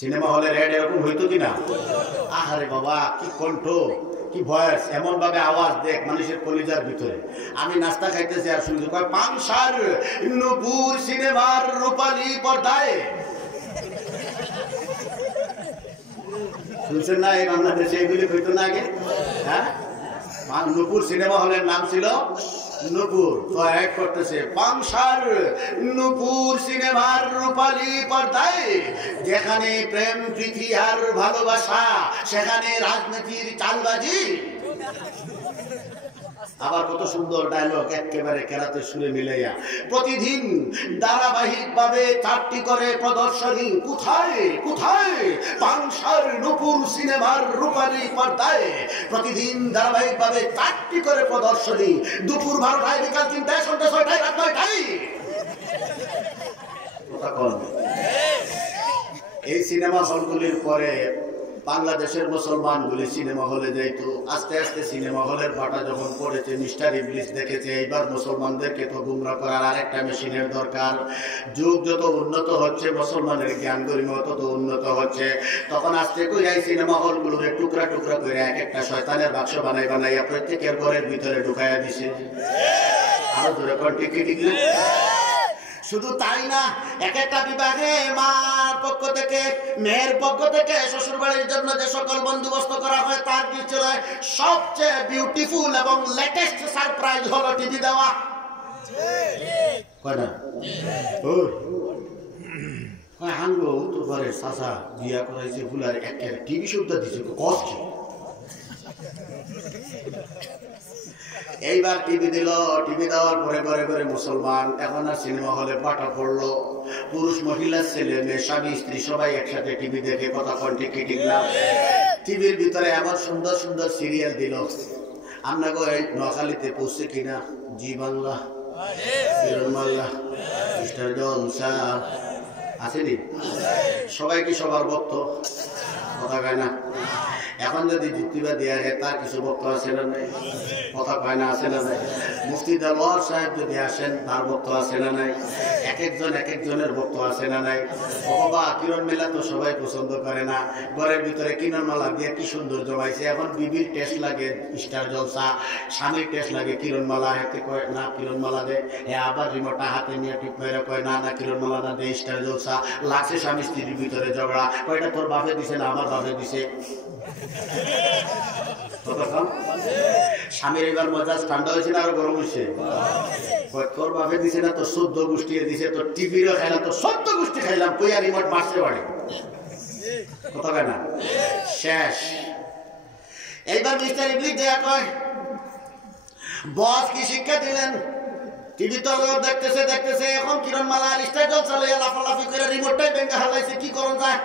সিনেমা হলের অ্যাড এরকম হইতো কিনা? আহারে বাবা, কি কণ্ঠ, কি ভয়েস, এমন ভাবে আওয়াজ দেখ মানুষের কলিজার ভিতরে। আমি নাস্তা খাইতেছি আর শুনছি কয় পাংশার নূপুর সিনেমার রূপালী পর্দায়। শুনছেন না? এই বাংলাদেশে এইগুলি হইতো না আগে। হ্যাঁ, নূপুর সিনেমা হলের নাম ছিল নূপুর। তো এক করতেছে পাংশার নূপুর সিনেমার রূপালী পর্দায়, যেখানে প্রেম প্রীতি আর ভালোবাসা, সেখানে রাজনীতির চালবাজি। আবার কত সুন্দর ডায়লগ, একেবারে কেরাতে সুরে মিলাইয়া। প্রতিদিন ধারাবাহিক ভাবে 4টি করে প্রদর্শনী। কোথায় কোথায়? পাংশার নূপুর সিনেমার রূপালী পর্দায় প্রতিদিন ধারাবাহিক ভাবে 4টি করে প্রদর্শনী। দুপুর 12টায়, বিকাল 3টায়, সন্ধ্যা 6টায়, রাত 9টায়। এই সিনেমা হলগুলির পরে বাংলাদেশের মুসলমানগুলি সিনেমা হলে যাইতো। আস্তে আস্তে সিনেমা হলের বাটা যখন পড়েছে, মিস্টার ইবলিস দেখেছে এইবার মুসলমানদেরকে তো গুমরা করার আরেকটা মেশিনের দরকার। যুগ যত উন্নত হচ্ছে, মুসলমানের জ্ঞান গরিমা তত উন্নত হচ্ছে। তখন আস্তে করে এই সিনেমা হলগুলোরে টুকরা টুকরা করে এক একটা শয়তানের বাক্স বানাইয়া প্রত্যেকের ঘরের ভিতরে ঢুকাইয়া দিছে। আরো জোরে কোন টিকিট। শুধু তাই না, এক একটা বিভাগে মার পক্ষ থেকে, মেয়ের পক্ষ থেকে শ্বশুর বাড়ির জন্য যে সকল বন্দোবস্ত করা হয় তার পিছনে সবচেয়ে বিউটিফুল এবং লেটেস্ট সারপ্রাইজ হলো টিভি দেওয়া। কয় না? হাঙ্গো তো ঘরে চাচা বিয়া করাইছে, ফুলার একটা টিভি সুবিধা দিছে, কষ্ট। এইবার টিভি দিল। টিভি দেওয়ার পরে ঘরে ঘরে মুসলমান। এখন আর সিনেমা হলে পাটা পড়লো। পুরুষ মহিলা ছেলে মেয়ে স্বামী স্ত্রী সবাই একসাথে টিভি দেখে। কথা কোন ঠিক না? টিভির ভিতরে এমন সুন্দর সুন্দর সিরিয়াল দিল। আপনাকে এই নোয়াখালীতে পৌঁছে কিনা? জি বাংলা, বাংলা, মিস্টার জলসা আসেনি? সবাই কি সবার ভক্ত? কথা কয় না। এখন যদি যুক্তিবাদী আসে তার কিছু বক্তব্য আছে না নাই? কথা কয় না, আছে না নাই? মুফতি দেওয়ার সাহেব যদি আসেন তার বক্তব্য আছে না নাই? এক একজনের বক্তব্য আছে না নাই? বাবা, কিরণ মেলা তো সবাই পছন্দ করে না। ঘরের ভিতরে কিরণ মালা দিয়ে কি সুন্দর জমাইছে। এখন বিবির টেস্ট লাগে স্টার জলসা, স্বামীর টেস্ট লাগে কিরণ মালা। হাতে কয় না কিরণ মালা দে, আবার রিমোটটা হাতে নিয়ে টিপ মেরে কয় না না কিরণ মালা না দে, স্টার জলসা। লাগছে স্বামী স্ত্রীর ভিতরে ঝগড়া। কয়টা তোর বাপে দিছে না আমার বাপে দিছে? স্বামীর এবার মজাজ ঠান্ডা হয়েছে না আরো গরম হয়েছে? তোর বাপে দিছে না তোর 14 গোষ্ঠী দিছে, তোর টিভিরও খাইলাম, তোর 14 গোষ্ঠী খাইলাম, কই আর রিমোট মারছে বাড়ি। কথা কয় না? শেষ। এইবার মিস্টার ইবলিস দেয়া কয়, বস কি শিক্ষা দিলেন? টিভি তো দেখতেছে দেখতেছে, এখন কিরণ মালা আর স্টার জলসা লইয়া লাফালাফি করে রিমোটটাই ভেঙে হালাইছে, কি করণ যায়?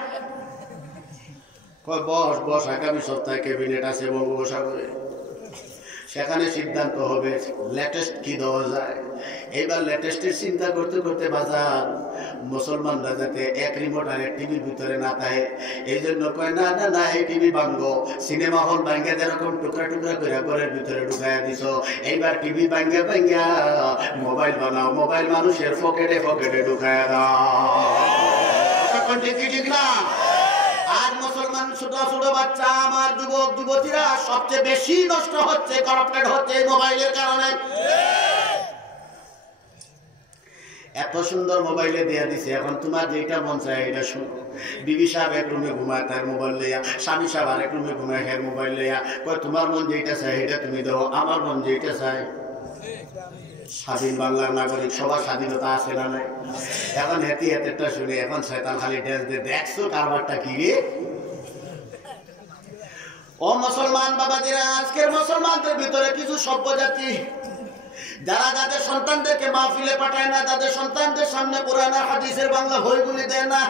বস বস, আগামী সপ্তাহে ক্যাবিনেট আছে বঙ্গোপসাগরে, সেখানে সিদ্ধান্ত হবে লেটেস্ট কি দেওয়া যায়। এইবার লেটেস্টের চিন্তা করতে করতে বাজার মুসলমানরা যাতে এক রিমোট আর এক টিভির ভিতরে না থাকে, এই জন্য কয় না না না, এই টিভি ভাঙ্গো। সিনেমা হল ভাঙ্গে যেরকম টুকরা টুকরা করে ঘরের ভিতরে ঢুকাইয়া দিছ, এইবার টিভি ভাঙ্গা ভাঙ্গা মোবাইল বানাও, মোবাইল মানুষের পকেটে পকেটে ঢুকাইয়া দাও। ঠিক না? আর মুসলমান ছোট ছোট বাচ্চা, আমার যুবক যুবতীরা সবচেয়ে বেশি নষ্ট হচ্ছে, করাপ্টেড হচ্ছে মোবাইলের কারণে। এত সুন্দর মোবাইলে দেয়া দিছে, এখন তোমার যেটা মন চায় এটা শুনো। বিবি সাহেব এক রুমে ঘুমায় তার মোবাইল লইয়া, স্বামী সাহেব আরেক রুমে ঘুমায় হের মোবাইল লইয়া। কয় তোমার মন যেটা চায় এটা তুমি দাও, আমার মন যেটা চায়। স্বাধীন বাংলার নাগরিক, সবার স্বাধীনতা আছে না নাই? এখন হেতি হেতেরটা শুনে এখন শয়তান খালি ড্যান্স দিয়ে, দেখছো কারবারটা কি রে? ও মুসলমান বাবাজিরা, আজকের মুসলমানদের ভিতরে কিছু সভ্য জাতি যারা যাদের সন্তানদেরকে মাহফিলে পাঠায় না, তাদের সন্তানদের সামনে কোরআন আর হাদিসের বাংলা বইগুলি দেয় না,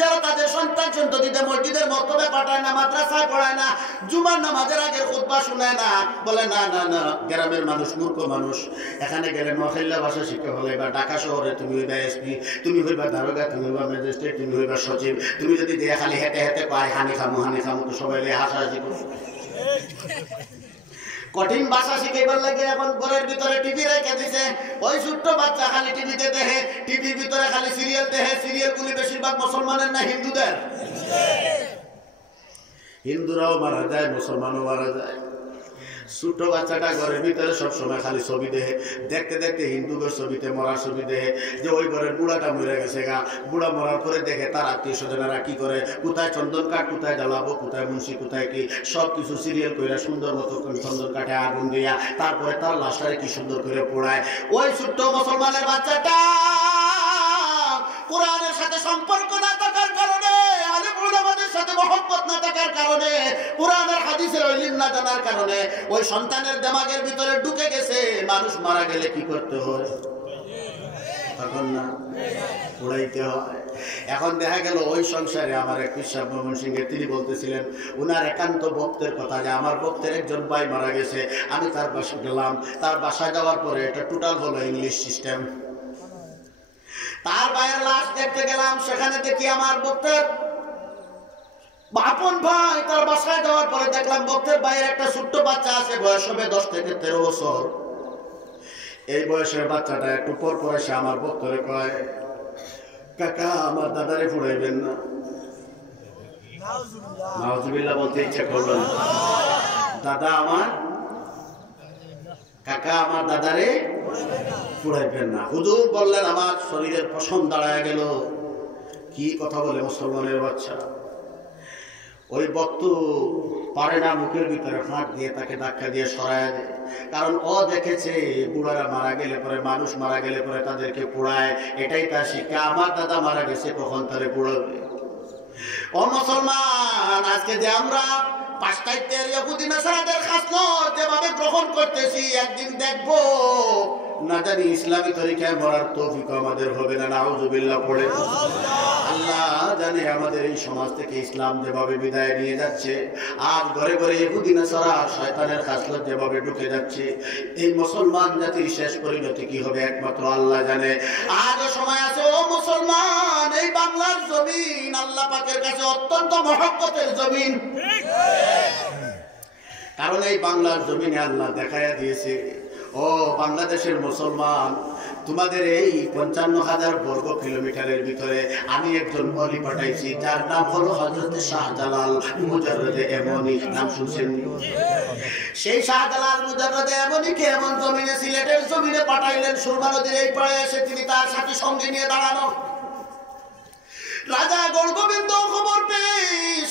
যারা তাদের সন্তান সন্ততিদের মসজিদের মক্তবে পাঠায় না, মাদ্রাসায় পড়ায় না, জুমার নামাজের আগের খুতবা শোনায় না, বলে না না না গ্রামের মানুষ মূর্খ মানুষ, এখানে গেলে মহল্লা ভাষা শিক্ষা হলে বা ঢাকা শহরে তুমি হইবা এসপি, তুমি হইবা দারোগা, তুমি হইবা ম্যাজিস্ট্রেট, তুমি হইবা সচিব, তুমি যদি দিয়ে খালি হেঁটে হেঁটে পায় হানি খামু তো সবাই হাসাহাসি করো। কঠিন ভাষা শিখাইবার লাগে এখন ঘরের ভিতরে টিভি রেখে দিছে, ওই ছোট্ট বাচ্চা খালি টিভিতে দেখে, টিভির ভিতরে খালি সিরিয়াল দেখে, সিরিয়াল গুলি বেশিরভাগ মুসলমানের না হিন্দুদের। হিন্দুরাও মারা যায়, মুসলমানও মারা যায়। ছোট বাচ্চাটা ঘরের ভিতরে সবসময় খালি ছবি দেখে, দেখতে দেখতে হিন্দুদের ছবিতে মরার ছবি দেখে, যে ওই ঘরের বুড়াটা মরে গেছে গা, বুড়া মরার পরে দেখে তার আত্মীয় স্বজনেরা কি করে, কোথায় চন্দন কাঠ, কোথায় জ্বালাবো, কোথায় মুন্সি, কোথায় কি, সব কিছু সিরিয়াল করে সুন্দর মতো চন্দন কাঠে আগুন দিয়া তারপরে তার লাশটারে কি সুন্দর করে পোড়ায়। ওই ছোট্ট মুসলমানের বাচ্চাটা কোরআনের সাথে সম্পর্ক না থাকার কারণে, আলেম উলামাদের সাথে মহব্বত না থাকার কারণে, কোরআনের হাদিসের ইলম না জানার কারণে ওই সন্তানের দিমাগের ভিতরে ঢুকে গেছে মানুষ মারা গেলে কি করতে হয়, তখন না পোড়াইতে হয়। এখন দেখা গেল ওই সংসারে আমার এক পিসা ময়মনসিংহে তিনি বলতেছিলেন উনার একান্ত ভক্তের কথা, যে আমার ভক্তের একজন ভাই মারা গেছে, আমি তার বাসায় গেলাম, তার বাসায় যাওয়ার পরে এটা টোটাল হলো ইংলিশ সিস্টেম। তার ভাইয়ের লাশ দেখতে গেলাম, সেখানে দেখি আমার ভক্তের আপন ভাই, তার বাসায় যাওয়ার পরে দেখলাম ভক্তের ভাইয়ের একটা ছোট্ট বাচ্চা আছে, বয়স হবে 10 থেকে 13 বছর। এই বয়সের বাচ্চাটা একটু পর পর এসে আমার ভক্তরে কয়, কাকা আমার দাদারে ফুড়াইবেন না। নাউজুবিল্লাহ বলতে ইচ্ছা করলো না, দাদা আমার, কাকা আমার দাদারে ফুড়াইবেন না। হুজুর বললেন, আমার শরীরের পশম দাঁড়ায় গেল, কি কথা বলে মুসলমানের বাচ্চা। ওই ভক্ত পারে না মুখের ভিতরে হাত দিয়ে তাকে ধাক্কা দিয়ে সরায় দেয়, কারণ ও দেখেছে বুড়ারা মারা গেলে পরে, মানুষ মারা গেলে পরে তাদেরকে পোড়ায়, এটাই তার শিক্ষা। আমার দাদা মারা গেছে, কখন তারে পোড়াবে। ও মুসলমান, আজকে যে আমরা পাশ্চাত্যের ইহুদি নাসারাদের খাসলত যেভাবে গ্রহণ করতেছি, একদিন দেখবো না জানি ইসলামী তরিকায় মরার তৌফিক আমাদের হবে না। নাউজুবিল্লাহ পড়ে। আল্লাহ জানে আমাদের এই সমাজ থেকে ইসলাম যেভাবে বিদায় নিয়ে যাচ্ছে, আর ঘরে ঘরে ইহুদি নাসারা শয়তানের খাসলত যেভাবে ঢুকে যাচ্ছে, এই মুসলমান জাতির শেষ পরিণতি কি হবে একমাত্র আল্লাহ জানে। আজও সময় আছে ও মুসলমান, এই বাংলার জমিন আল্লাহ পাকের কাছে অত্যন্ত মহব্বতের জমিন, কারণ এই বাংলার জমিনে আল্লাহ দেখাইয়া দিয়েছে, ও বাংলাদেশের মুসলমান, তোমাদের এই 55,000 বর্গ কিলোমিটারের ভিতরে আমি একজন ওলি পাঠাইছি, যার নাম হলো হযরত শাহজালাল মুজাররদে এমনি। নাম শুনছেন? সেই শাহজালাল মুজাররদে এমনিকে এমন জমিনে, সিলেটের জমিনে পাঠাইলেন, সুরমা নদীর এই পাড়ে এসে তিনি তার সাথী সঙ্গী নিয়ে দাঁড়ানো। রাজা গৌরগোবিন্দ খবর পেয়ে,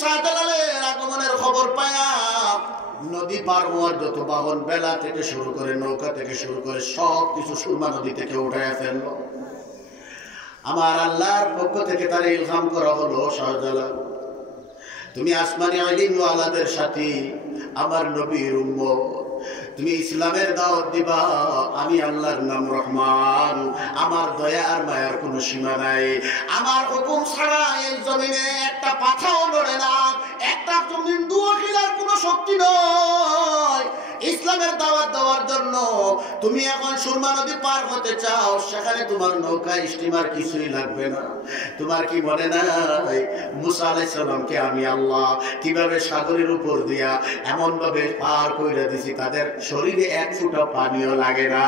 শাহজালালের আগমনের খবর পায়া, নদী পার হওয়ার যত বাহন, বেলা থেকে শুরু করে নৌকা থেকে শুরু করে সব কিছু সুরমা নদী থেকে উঠাইয়া ফেললো। আমার আল্লাহর পক্ষ থেকে তার ইলহাম করা হলো, শাহজালাল তুমি আসমানি ইলম ওয়ালাদের সাথে, আমার নবীর উম্মত, তুমি ইসলামের দাওয়াত দিবা। আমি আল্লাহর নাম রহমান, আমার দয়া আর মায়ার কোনো সীমা নাই। আমার হুকুম ছাড়া এই জমিনে একটা পাথাও নড়ে না, একটা জমিন দুয়াখিলার কোনো শক্তি নয়। ইসলামের দাওয়াত দেওয়ার জন্য তুমি এখন সুরমা নদী পার হতে চাও, সেখানে তোমার নৌকা স্টিমার কিছুই লাগবে না। তোমার কি মনে নাই মুসা আলাইহিস সালামকে আমি আল্লাহ কিভাবে সাগরের উপর দিয়া এমন ভাবে পার করে দিছি, তাদের শরীরে এক ফোঁটা পানিও লাগে না।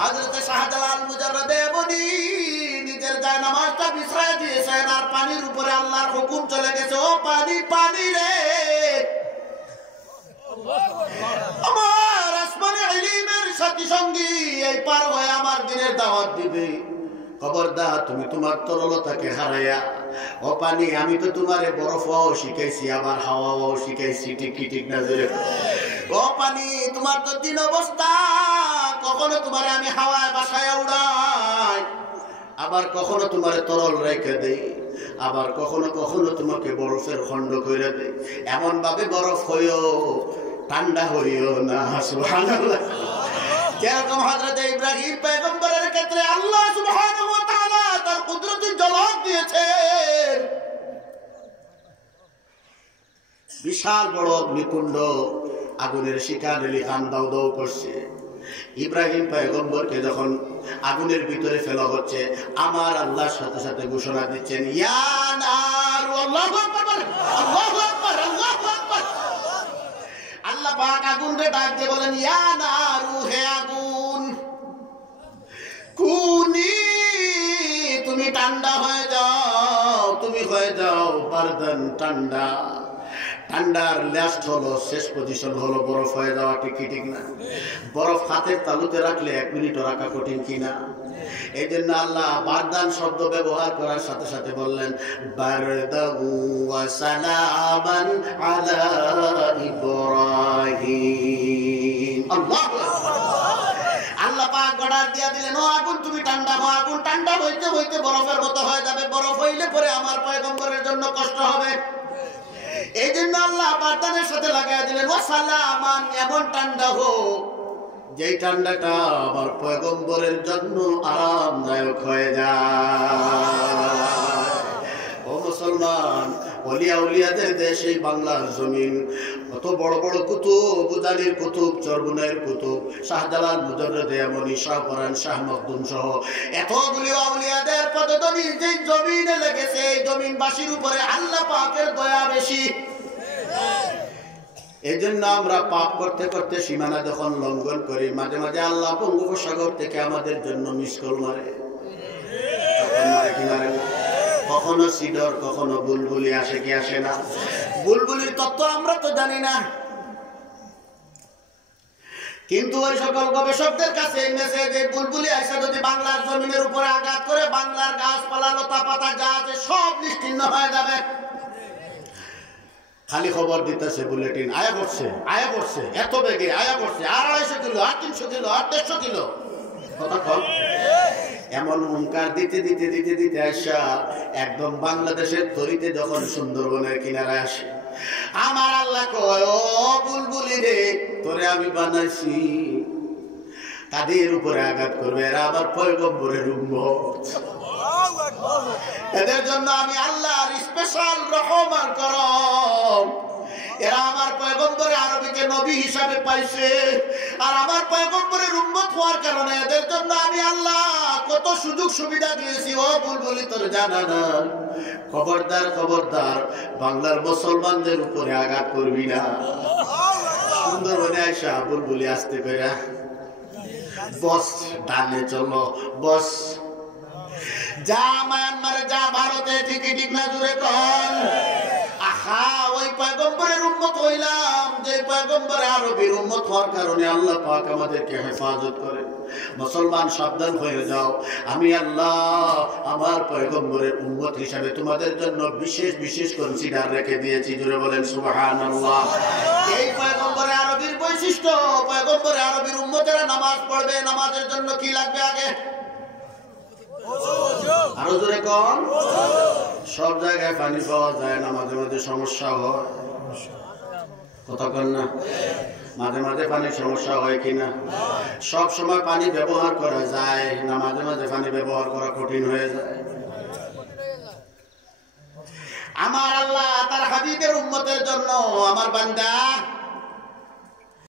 হযরত শাহজালাল মুজাররদে এমনি নিজের জায়নামাজটা বিছায়া দিয়েছেন, আর পানির উপরে আল্লাহর হুকুম চলে গেছে, ও পানি পানি রে, আমার আসমানে ইলমের সাথী সঙ্গী এই পার হয়ে আমার দিনের দাওয়াত দিবে। খবরদার তুমি তোমার তরলতাকে হারাইয়া, ও পানি আমি তো তোমারে বরফও শিখাইছি, আবার হাওয়াও শিখাইছি, ঠিক কি ঠিক না? ও পানি তোমার তো তিন অবস্থা, কখনো তোমারে আমি হাওয়ায় বাসায় উড়াই, আবার কখনো তোমার তরল রেখে দেই, আবার কখনো কখনো তোমাকে বরফের খণ্ড করে দেই। এমন ভাবে বরফ হইও, ঠান্ডা হইও না। সুবহানাল্লাহ। যেরকম হযরত ইব্রাহিম পয়গম্বরের ক্ষেত্রে আল্লাহ সুবহানাহু ওয়া তাআলা তার কুদরতি ঝলক দিয়েছেন। বিশাল বড় অগ্নিকুণ্ড, আগুনের শিখা লিখান দাউ দাউ করছে। ইব্রাহিম পয়গম্বরকে যখন আগুনের ভিতরে ফেলা হচ্ছে, আমার আল্লাহর সাথে সাথে ঘোষণা দিচ্ছেন, ইয়া নার, আল্লাহু আকবার, আল্লাহু আকবার, আল্লাহু আকবার। আল্লাহ পাক আগুনকে ডাক দিয়ে বলেন, ইয়া নারু, হে আগুন, কুনি, তুমি ঠান্ডা হয়ে যাও, তুমি হয়ে যাও বারদান, ঠান্ডা। ঠান্ডার লাস্ট হলো, শেষ পজিশন হলো বরফ হয়ে যাওয়া। ঠিক না? বরফ হাতের তালুতে রাখলে 1 মিনিটও রাখা কঠিন কিনা? এই জন্য আল্লাহ বারদান শব্দ ব্যবহার করার সাথে সাথে বললেন, বারদাহু ওয়া সালামান আলা ইব্রাহিম। আল্লাহু আকবার। আল্লাহ পাক অর্ডার দিয়া দিলেন, ও আগুন তুমি ঠান্ডা হও। আগুন ঠান্ডা হইতে হইতে বরফের মতো হয়ে যাবে। বরফ হইলে পরে আমার পয়গম্বরের জন্য কষ্ট হবে। এই জন্য আল্লাহ বারদানের সাথে লাগাই দিলেন, ও সালামান, এমন ঠান্ডা হোক যেই ঠান্ডাটা আমার পয়গম্বরের জন্য আরামদায়ক হয়ে যায়। ও মুসলমান, ওলিয়া উলিয়াদের দেশ এই বাংলার জমিন, কত বড় বড় কুতুব, বুজালির কুতুব, চরমুনাইয়ের কুতুব, শাহজালাল, মুজাররদে আমনি, শাহপরান, শাহ মখদুম সহ এতগুলি আউলিয়াদের পদতলি যে জমিনে লেগেছে, এই জমিনবাসীর উপরে আল্লাহ পাকের দয়া বেশি। এই জন্য আমরা পাপ করতে করতে সীমানা যখন লঙ্ঘন করি, মাঝে মাঝে আল্লাহ বঙ্গোপসাগর থেকে আমাদের জন্য মিসকল মারে। কখনো সিডর, কখনো বুলবুলি আসে কি আসে না? বুলবুলির তত্ত্ব আমরা তো জানি না, কিন্তু ওই সকল গবেষকদের কাছে এই মেসেজ, এই বুলবুলি আইসা যদি বাংলার জমিনের উপরে আঘাত করে, বাংলার গাছপালা, লতা পাতা যা আছে সব নিশ্চিহ্ন হয়ে যাবে। খালি খবর দিতেছে বুলেটিন, আয়া পড়ছে, আয়া পড়ছে, এত বেগে আয়া পড়ছে, 250 কিলো, 300 কিলো, 150 কিলো। কতক্ষণ এমন হুঙ্কার দিতে দিতে দিতে দিতে আসা একদম বাংলাদেশের তরিতে যখন সুন্দরবনের কিনারায় আসে, আমার আল্লাহ কয়, ও বুলবুলি রে, তোরে আমি বানাইছি, তাদের উপরে আঘাত করবে, এরা আবার পয়গম্বরের উম্মত। এদের জন্য আমি আল্লাহর স্পেশাল রহম আর করম। এরা আমার পয়গম্বরে আরবিকে নবী হিসাবে পাইছে, আর আমার পয়গম্বরের উম্মত হওয়ার কারণে এদের জন্য আমি আল্লাহ কত সুযোগ সুবিধা দিয়েছি। ও বুলবুলি, তোর জানা না? খবরদার, খবরদার, বাংলার মুসলমানদের উপরে আঘাত করবি না। সুন্দরবনে আইসা বুলবুলি আসতে পেরা, বস ডানে চলো, বস যা মায়ানমারে, যা ভারতে, ঠিক না জুড়ে কন। আহা, ওই পয়গম্বরের উম্মত হইলাম, যে পয়গম্বরে আরবির উম্মত হওয়ার কারণে আল্লাহ পাক আমাদেরকে হেফাজত করে। মুসলমান সাবধান হয়ে যাও, আমি আল্লাহ আমার পয়গম্বরের উম্মত হিসাবে তোমাদের জন্য বিশেষ বিশেষ কনসিডার রেখে দিয়েছি। জুড়ে বলেন সুবহানাল্লাহ। এই পয়গম্বরে আরবির বৈশিষ্ট্য, পয়গম্বরে আরবির উম্মতেরা নামাজ পড়বে। নামাজের জন্য কি লাগবে আগে? আরো জোরে কম। সব জায়গায় পানি পাওয়া যায় না, মাঝে মাঝে সমস্যা হয়। কতক্ষণ না? মাঝে মাঝে পানির সমস্যা হয় কিনা? সব সময় পানি ব্যবহার করা যায় না, মাঝে মাঝে পানি ব্যবহার করা কঠিন হয়ে যায়। আমার আল্লাহ তার হাবিবের উম্মতের জন্য, আমার বান্দা